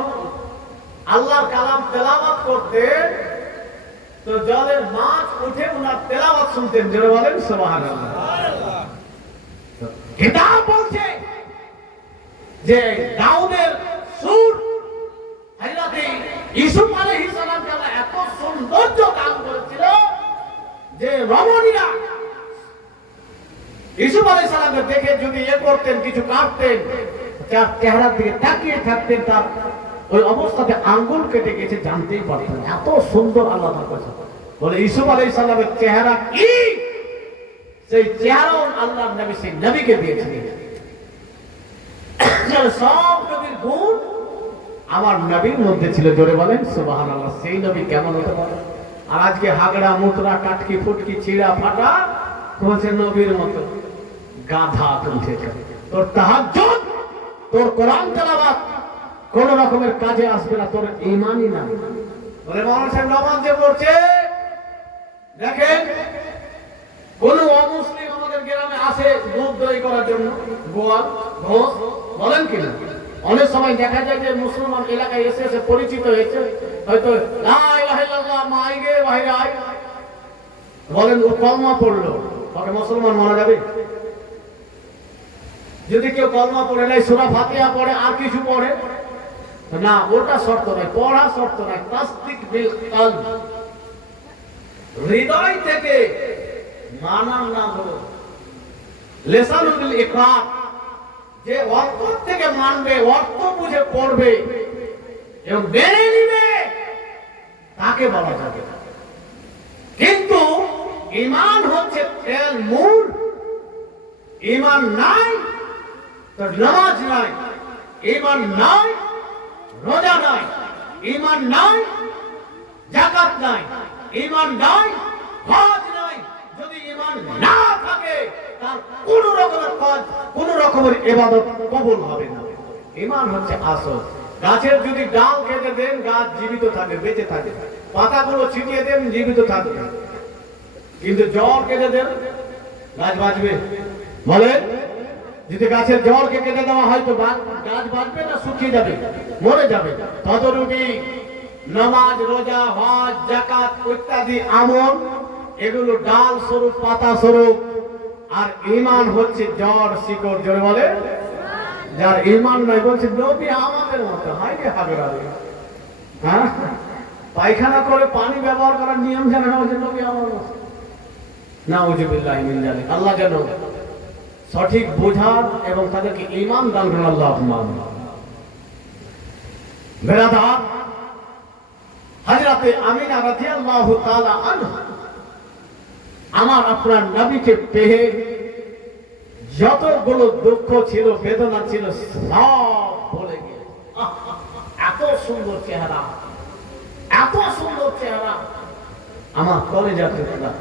আল্লাহর কালাম তেলাওয়াত করতেন তো জলের মাছ উঠে উনার তেলাওয়াত শুনতেন। জোরে বলেন সুবহানাল্লাহ। কিতাব বলছে যে দাউদের সুর হযরত ইউসুফ আলাইহিস সালামকে আল্লাহ এত সৌন্দর্য দান করেছিল যে রমণীরা ইউসুফ আলাইহিস সালামকে দেখে যদি করতেন, কিছু কাটতেন, তার চেহারার দিকে তাকিয়ে থাকতেন, তার ওই অবস্থাতে আঙ্গুল কেটে গেছে জানতেই পারতেন, এত সুন্দর আল্লাহ তার কাছে। বলে ইউসুফ আলাইহিস সালামের চেহারা কি, সেই চেহারাও আল্লাহর নবী সেই নবীকে দিয়েছিলেন। সব নবীর গুণ আমার নবীর মধ্যে ছিল। জোরে বলেন সুবহানাল্লাহ। সেই নবী কেমন হতে পারে? আর আজকে হাগড়া মুতরা কাটকি ফুটকি ছিঁড়া ফাটা বলছে নবীর মতো। গাধা উঠেছে। তোর তাহাজ্জুদ, তোর কোরআন তেলাওয়াত কোন রকমের কাজে আসবে না, তোর ঈমানই না। বলে মাওলানা সাহেব নামাজ যে পড়ছে, দেখেন কোন অমুসলিম আমাদের গ্রামে আসে দুধ দই করার জন্য, গোয়াল ঘোষ বলেন কিনা। অনেক সময় দেখা যায় যে মুসলমান এলাকায় এসে এসে পরিচিত হয়েছে, হয়তো লা ইলাহা ইল্লাল্লাহ মাইগে বাইরে আয় বলেন, ও কলমা পড়লো, তবে মুসলমান মারা যাবে? যদি কেউ কলমা পড়ে নাই, সূরা ফাতিহা পড়ে, আর কিছু পড়ে না, ওটা শর্ত নয়, পড়া শর্ত নয়। তাসদিক বিল কলব, হৃদয় থেকে মানার নাম হলো লিসানুল ইকরার, যে অন্তর থেকে মানবে, অর্থ বুঝে পড়বে এবং মেনে নিবে, তাকে বলা যাবে। কিন্তু ঈমান হচ্ছে তেল মূল। ঈমান নাই তো নামাজ নাই, ঈমান নাই রোজা নাই, ঈমান নাই যাকাত নাই, ঈমান নাই হজ নাই। যদি ঈমান না থাকে তার কোন রকমের কাজ, কোন রকমের ইবাদত কবুল হবে না। ঈমান হচ্ছে আসল। গাছের যদি ডাল কেটে দেন, গাছ জীবিত থাকে, বেঁচে থাকে, পাতাগুলো ছিটিয়ে দেন, জীবিত থাকবে। কিন্তু জল কেটে দেন, গাছ বাঁচবে? বলেন, যদি গাছের জলকে কেটে দেওয়া হয় তো গাছ বাঁচবে না শুকিয়ে যাবে, মরে যাবে? ততরূপী নামাজ, রোজা, হজ, যাকাত ইত্যাদি আমল, এগুলো ডাল স্বরূপ, পাতা স্বরূপ। আর ঈমান হচ্ছে জড় শিকড়। জোরে বলে, যার ঈমান নাই বলছে নবী আমাদের মতো। হাই রে হাগরা, হ্যাঁ, পায়খানা করে পানি ব্যবহার করার নিয়ম জানে না, বলছে নবী আমার মতো। নাউযুবিল্লাহি মিন যালিক। আল্লাহ যেন সঠিক বোঝার এবং তাদেরকে ঈমান দান করেন। আল্লাহুম্মা। বেরাদার, হযরতে আমিনা রাদিয়াল্লাহু তাআলা আনহা আমার আপনার নবীকে পেয়ে যতগুলো দুঃখ ছিল, বেদনা ছিল, সব ভুলে গেলেন। এত সুন্দর চেহারা, এত সুন্দর চেহারা, আমার কলেজার টুকরা।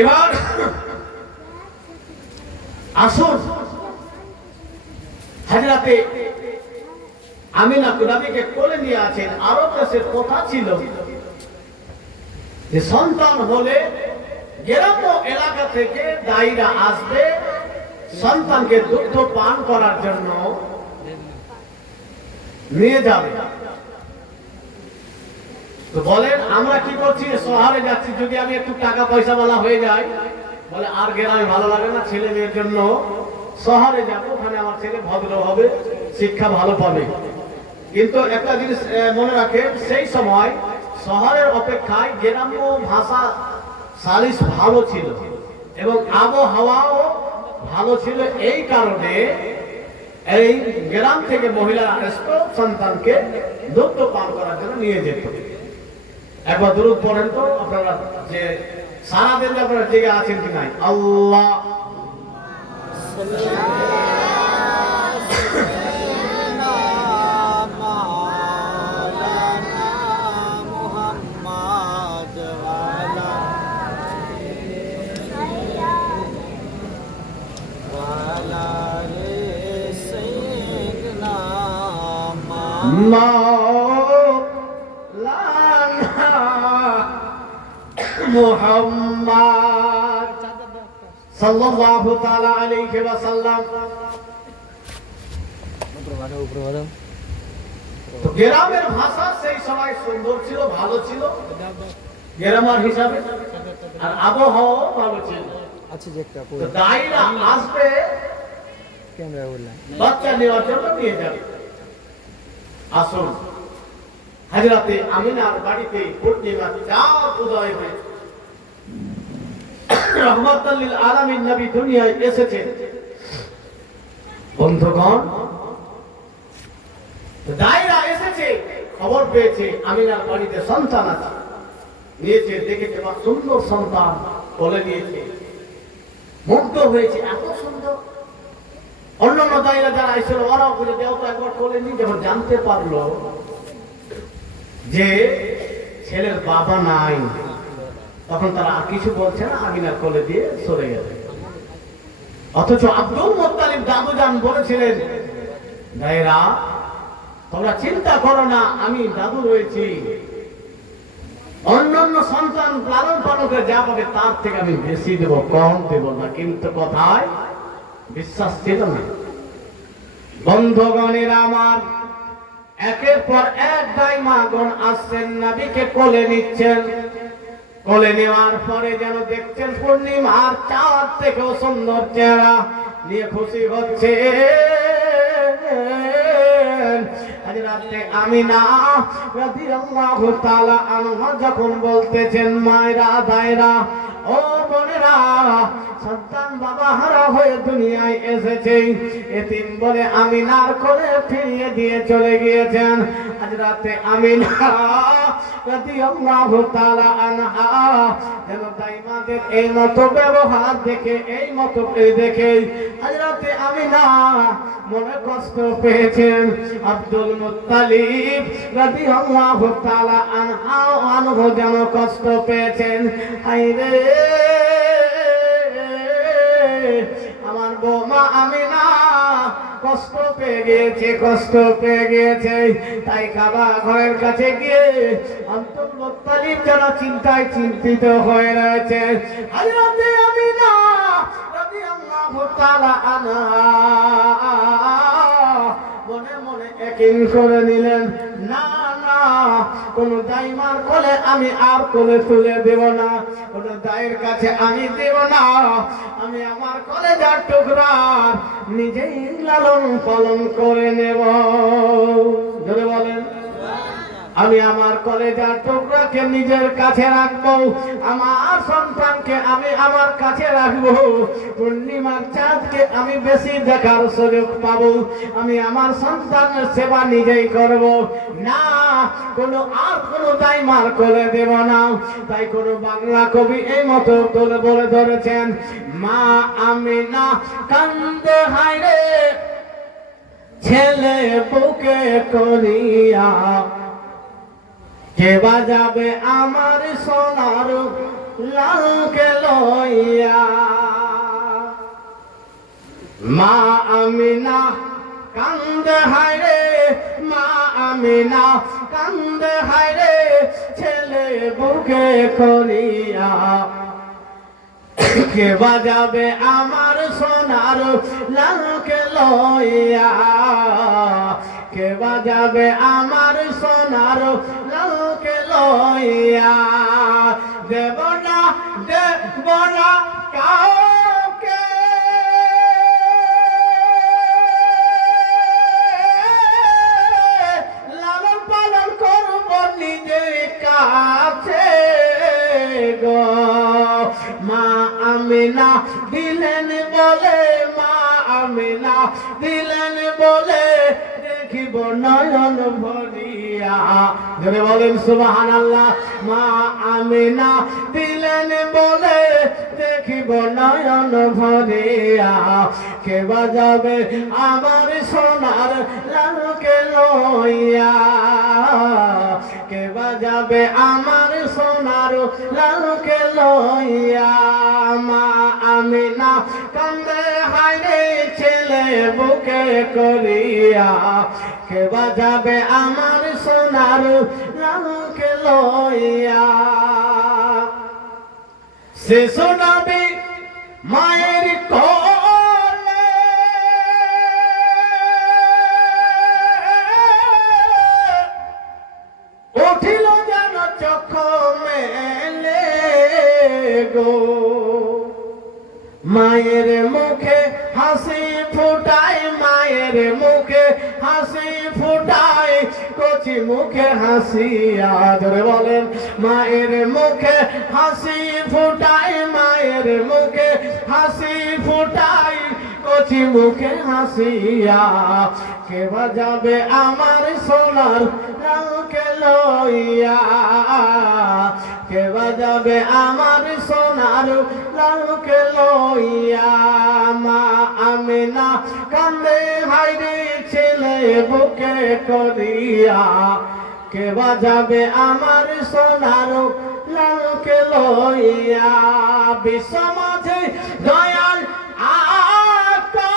এবার আসুন, হযরতে আমিনা নবীকে কোলে নিয়ে আছেন। আরব দেশের কথা ছিল যে সন্তান হলে গ্রাম্য এলাকা থেকে দায়ীরা আসবে সন্তানকে দুগ্ধ পান করার জন্য নিয়ে যাবে। তো বলেন আমরা কি করছি, শহরে যাচ্ছি, যদি আমি একটু টাকা পয়সা वाला হয়ে যাই, বলে আর গ্রামে ভালো লাগে না, ছেলে মেয়ের জন্য শহরে যাবো, ওখানে আমার ছেলে ভদ্র হবে, শিক্ষা ভালো পাবে। কিন্তু একটা জিনিস মনে রাখেন, সেই সময় শহরের অপেক্ষায় গ্রাম্য ভাষা সালিশ ভালো ছিল এবং আবহাওয়াও ভালো ছিল। এই কারণে এই গ্রাম থেকে মহিলারা আসতো সন্তানকে দুগ্ধ পান করার জন্য নিয়ে যেত। একবার দরুদ পড়েন তো আপনারা, যে সারাদিন আপনারা জেগে আছেন কি নাই। আল্লাহ মুহাম্মদ সাল্লাল্লাহু তাআলা আলাইহি ওয়াসাল্লাম। তো গ্রামের ভাষা সেই সময় সুন্দর ছিল, ভালো ছিল গ্রামার হিসাবে, আর আবহাওয়া ভালো ছিল। আচ্ছা, তো দায়ীরা আসবে বাচ্চা নেওয়ার জন্য নিয়ে যাবে। আসুন, হযরতে আমিনার বাড়িতে পূর্ণিমার চাঁদ উদয় হয়েছে। রহমাতুল লিল আলামিন নবী দুনিয়ায় এসেছে। বন্ধুগণ, দায়ীরা এসেছে, খবর পেয়েছে আমিনার বাড়িতে সন্তান আছে, নিয়েছে, দেখেছে মা সুন্দর সন্তান কোলে নিয়েছে, মুগ্ধ হয়েছে, এত সুন্দর। অন্যান্য দায়ীরা যারা এসেছিল ওরাও বলে দেও তো একবার কোলে নিয়ে। যখন জানতে পারলো যে ছেলের বাবা নাই, তখন তারা আর কিছু বলছে না, আমিনার কোলে দিয়ে সরে গেছে। অথচ আব্দুল মুত্তালিব দাদুজান বলেছিলেন, দায়ীরা তোমরা চিন্তা করো না, আমি দাদু রয়েছি, অন্যান্য সন্তান লালন পালন করে যা পাবে তার থেকে আমি বেশি দেব, কম দেব না। কিন্তু কথায় বিশ্বাস ছিল না। বন্ধুগণেরা আমার, একের পর এক দাইমাগণ আসছেন, নবীকে কোলে নিচ্ছেন। কোলে নেওয়ার পরে যেন দেখছেন পূর্ণিমার চাঁদ থেকেও সুন্দর চেহারা নিয়ে খুশি হচ্ছে। হযরতে আমিনা রাদিয়াল্লাহু তাআলা আনহা যখন বলতেছেন, মায়েরা দায়রা ও বোনেরা, সন্তান বাবা হারা হয়ে দুনিয়ায় এসেছে, এতিম বলে আমিনার কোলে ফিরিয়ে দিয়ে চলে গিয়েছেন। হযরতে আমিনা রাদিয়াল্লাহু তাআলা আনহা যেন দাইমাদের এই মতো ব্যবহার দেখে, এই মতো দেখে হযরতে আমিনা মনে কষ্ট পেয়েছেন। আব্দুল মুত্তালিব রাদিয়াল্লাহু তাআলা আনহু যেন কষ্ট পেয়েছেন। হায়রে আমার বৌমা আমিনা কষ্ট পেয়ে গিয়েছে, কষ্ট পেয়ে গিয়েছে। তাই কাবা ঘরের কাছে গিয়ে আব্দুল মুত্তালিব যেন চিন্তায় চিন্তিত হয়ে রয়েছে। হযরতে আমিনা রাদিয়াল্লাহু তাআলা আনহা মনে মনে ইয়াকিন করে নিলেন, না না, কোন দাইমার কোলে আমি আর কোলে তুলে দেব না, কোন দায়ের কাছে আমি দেব না। আমি আমার কলেজার টুকরা নিজেই লালন পালন করে নেব। ধরে বলেন আমি আমার কলেজার টুকরাকে নিজের কাছে রাখবো, আমার সন্তানকে আমি আমার কাছে রাখবো, পূর্ণিমার চাঁদকে আমি বেশি দেখার সুযোগ পাবো, আমি আমার সন্তানের সেবা নিজেই করব না, কোনো দায়মার করে দেব না। তাই কোন বাংলা কবি এই মতো বলে ধরেছেন, মা আমিনা কান্দে হায়রে ছেলে বুকে করিয়া, কে বাজাবে আমার সোনার লালকে লইয়া। মা আমিনা কান্দে হায়রে, মা আমিনা কান্দে হায়রে ছেলে বুকে করিয়া, কে বাজাবে আমার সোনার লালকে লইয়া, কে বাজাবে আমার সোনার লালকে লইয়া। দেব না কাউকে লালন পালন করব নিজের কাছে গো। মা আমিনা দিলেন বলে, মা আমিনা দিলেন বলে দেখিব নয়ন ভরিয়া। ধরে বলেন সুবহানাল্লাহ। মা আমিনা দিলেন বলে দেখিব নয়ন ভরিয়া, কে বাজাবে আমার সোনার লালকে লইয়া, কে বাজাবে আমার সোনার লালকে লইয়া। মা আমিনা কান্দে হায়রে ছেলে বুকে করিয়া, কে বাজাবে আমার সোনার লালকে লইয়া। শিশু নবী মায়ের কোলে উঠিল যেন চোখ মেলে গো, মায়ের মুখে হাসি ফুটায়, মায়ের মুখে হাসি ফুটায়, কচি মুখে হাসিয়া। ধরে বলেন মায়ের মুখে হাসি ফুটায়, মায়ের মুখে হাসি ফুটায়, কচি মুখে হাসিয়া, কে বাজাবে আমার সোনার লালকে লইয়া, কে বাজাবে আমার সোনার লালকে লইয়া। মা আমিনা কান্দে হায়রে ছেলে বুকে করিয়া, কে বাজাবে আমার সোনার লালকে লইয়া। বিশ্ব মাঝে দয়াল আকা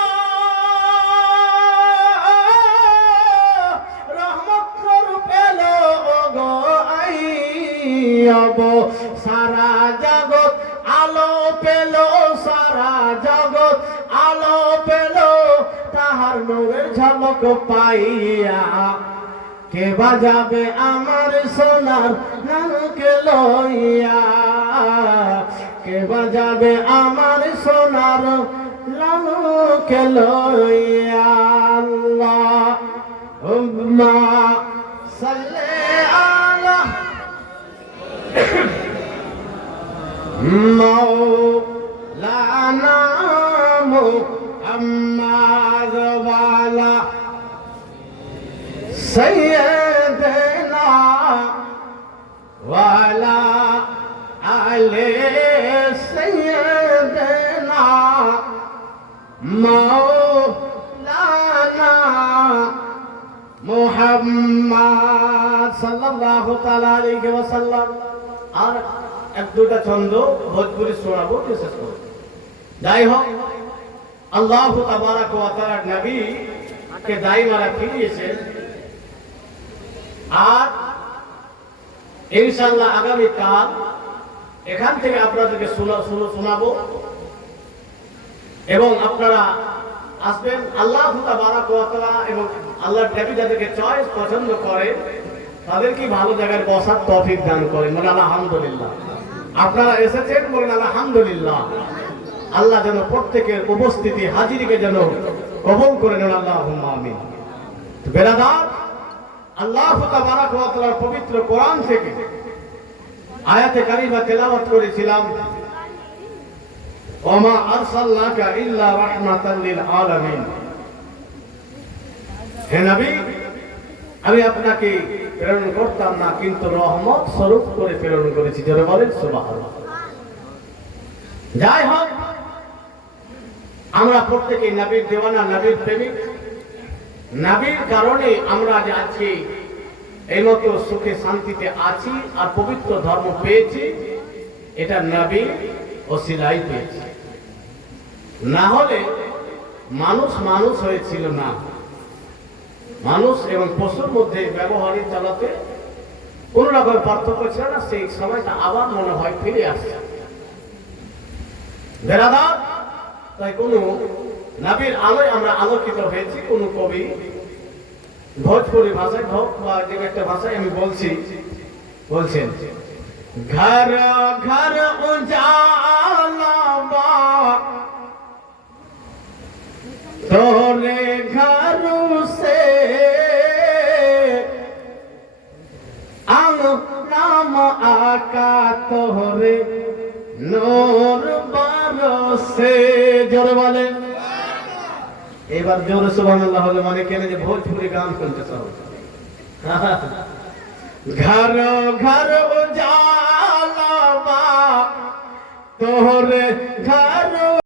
রহমত পেল গো আইব, সারা জগৎ আলো পেল, সারা জগৎ আলো পেল, তাহার নূরের ঝলক পাইয়া, কে বাজাবে আমার সোনার লালকে লইয়া, কে বাজাবে আমার সোনার লালকে লইয়া। আল্লাহুম্মা সাল্লি আলা মাওলানা মুহাম্মাদ ওয়া আলা সাইয়্যিদিনা ওয়া আলা আলি সাইয়্যিদিনা মাওলানা মুহাম্মদ সাল্লাল্লাহু তাআলা আলাইহি ওয়াসাল্লাম। আর এক দুটা ছন্দ ভোজপুরি শোনাবো, শেষ করব। যাই হোক, আল্লাহ তাবারাক ওয়া তাআলা নবী কে দাইমারা ফিরিয়েছেন। আর ইনশাআল্লাহ আগামী কাল এখান থেকে আপনাদেরকে শোনাবো এবং আপনারা আসবেন। আল্লাহ তাবারাক ওয়া তাআলা এবং আল্লাহর নবী যাদেরকে চয়েস পছন্দ করে তাদেরকে ভালো জায়গায় বসার তৌফিক দান করেন। মানে আলহামদুলিল্লাহ। আপনারা এসেছেন, বলেন আলহামদুলিল্লাহ। আল্লাহ যেন প্রত্যেকের উপস্থিতি হাজিরিকে যেন কবুল করে নেন, আল্লাহুম্মা আমিন। বেরাদার, আল্লাহ তাবারক ওয়া তাআলার পবিত্র কোরআন থেকে আয়াতে কারিমা তেলাওয়াত করেছিলাম, ওমা আরসালনাকা ইল্লা রাহমাতাল লিল আলামিন। হে নবী, আমি আপনাকে প্রেরণ করতাম না, কিন্তু রহমত স্বরূপ করে প্রেরণ করেছি। যারা বলেন সুবহানাল্লাহ। যাই হোক, আমরা প্রত্যেকেই নবীর দেওয়ানা, নবীর প্রেমিক। নবীর কারণে আমরা আজ আছি, এই মতো সুখে শান্তিতে আছি আর পবিত্র ধর্ম পেয়েছি, এটা নবীর ওসিলাই পেয়েছি। না হলে মানুষ মানুষ হয়েছিল না। মানুষ এবং পশুর মধ্যে ব্যবহারে চালাতে কোন রকম পার্থক্য ছিল না। সেই সময়টা আবার মনে হয় ফিরে আসছে। বেরাদার, তাই কোন নবীর আলোয় আমরা আলোকিত হয়েছি। কোন কবি ভোজপুরি ভাষায় হোক বা যে একটা ভাষায় আমি বলছেন, ঘর ঘর উজালা তোরে ঘর সে নাম আকা তোরে নূর বরসে। জোরে বলেন, এবার জোরে সুবহানাল্লাহ হলে মানে কেন যে ভোজপুরি গান শুনতে চাও। ঘর ঘর উজালা তোরে ঘর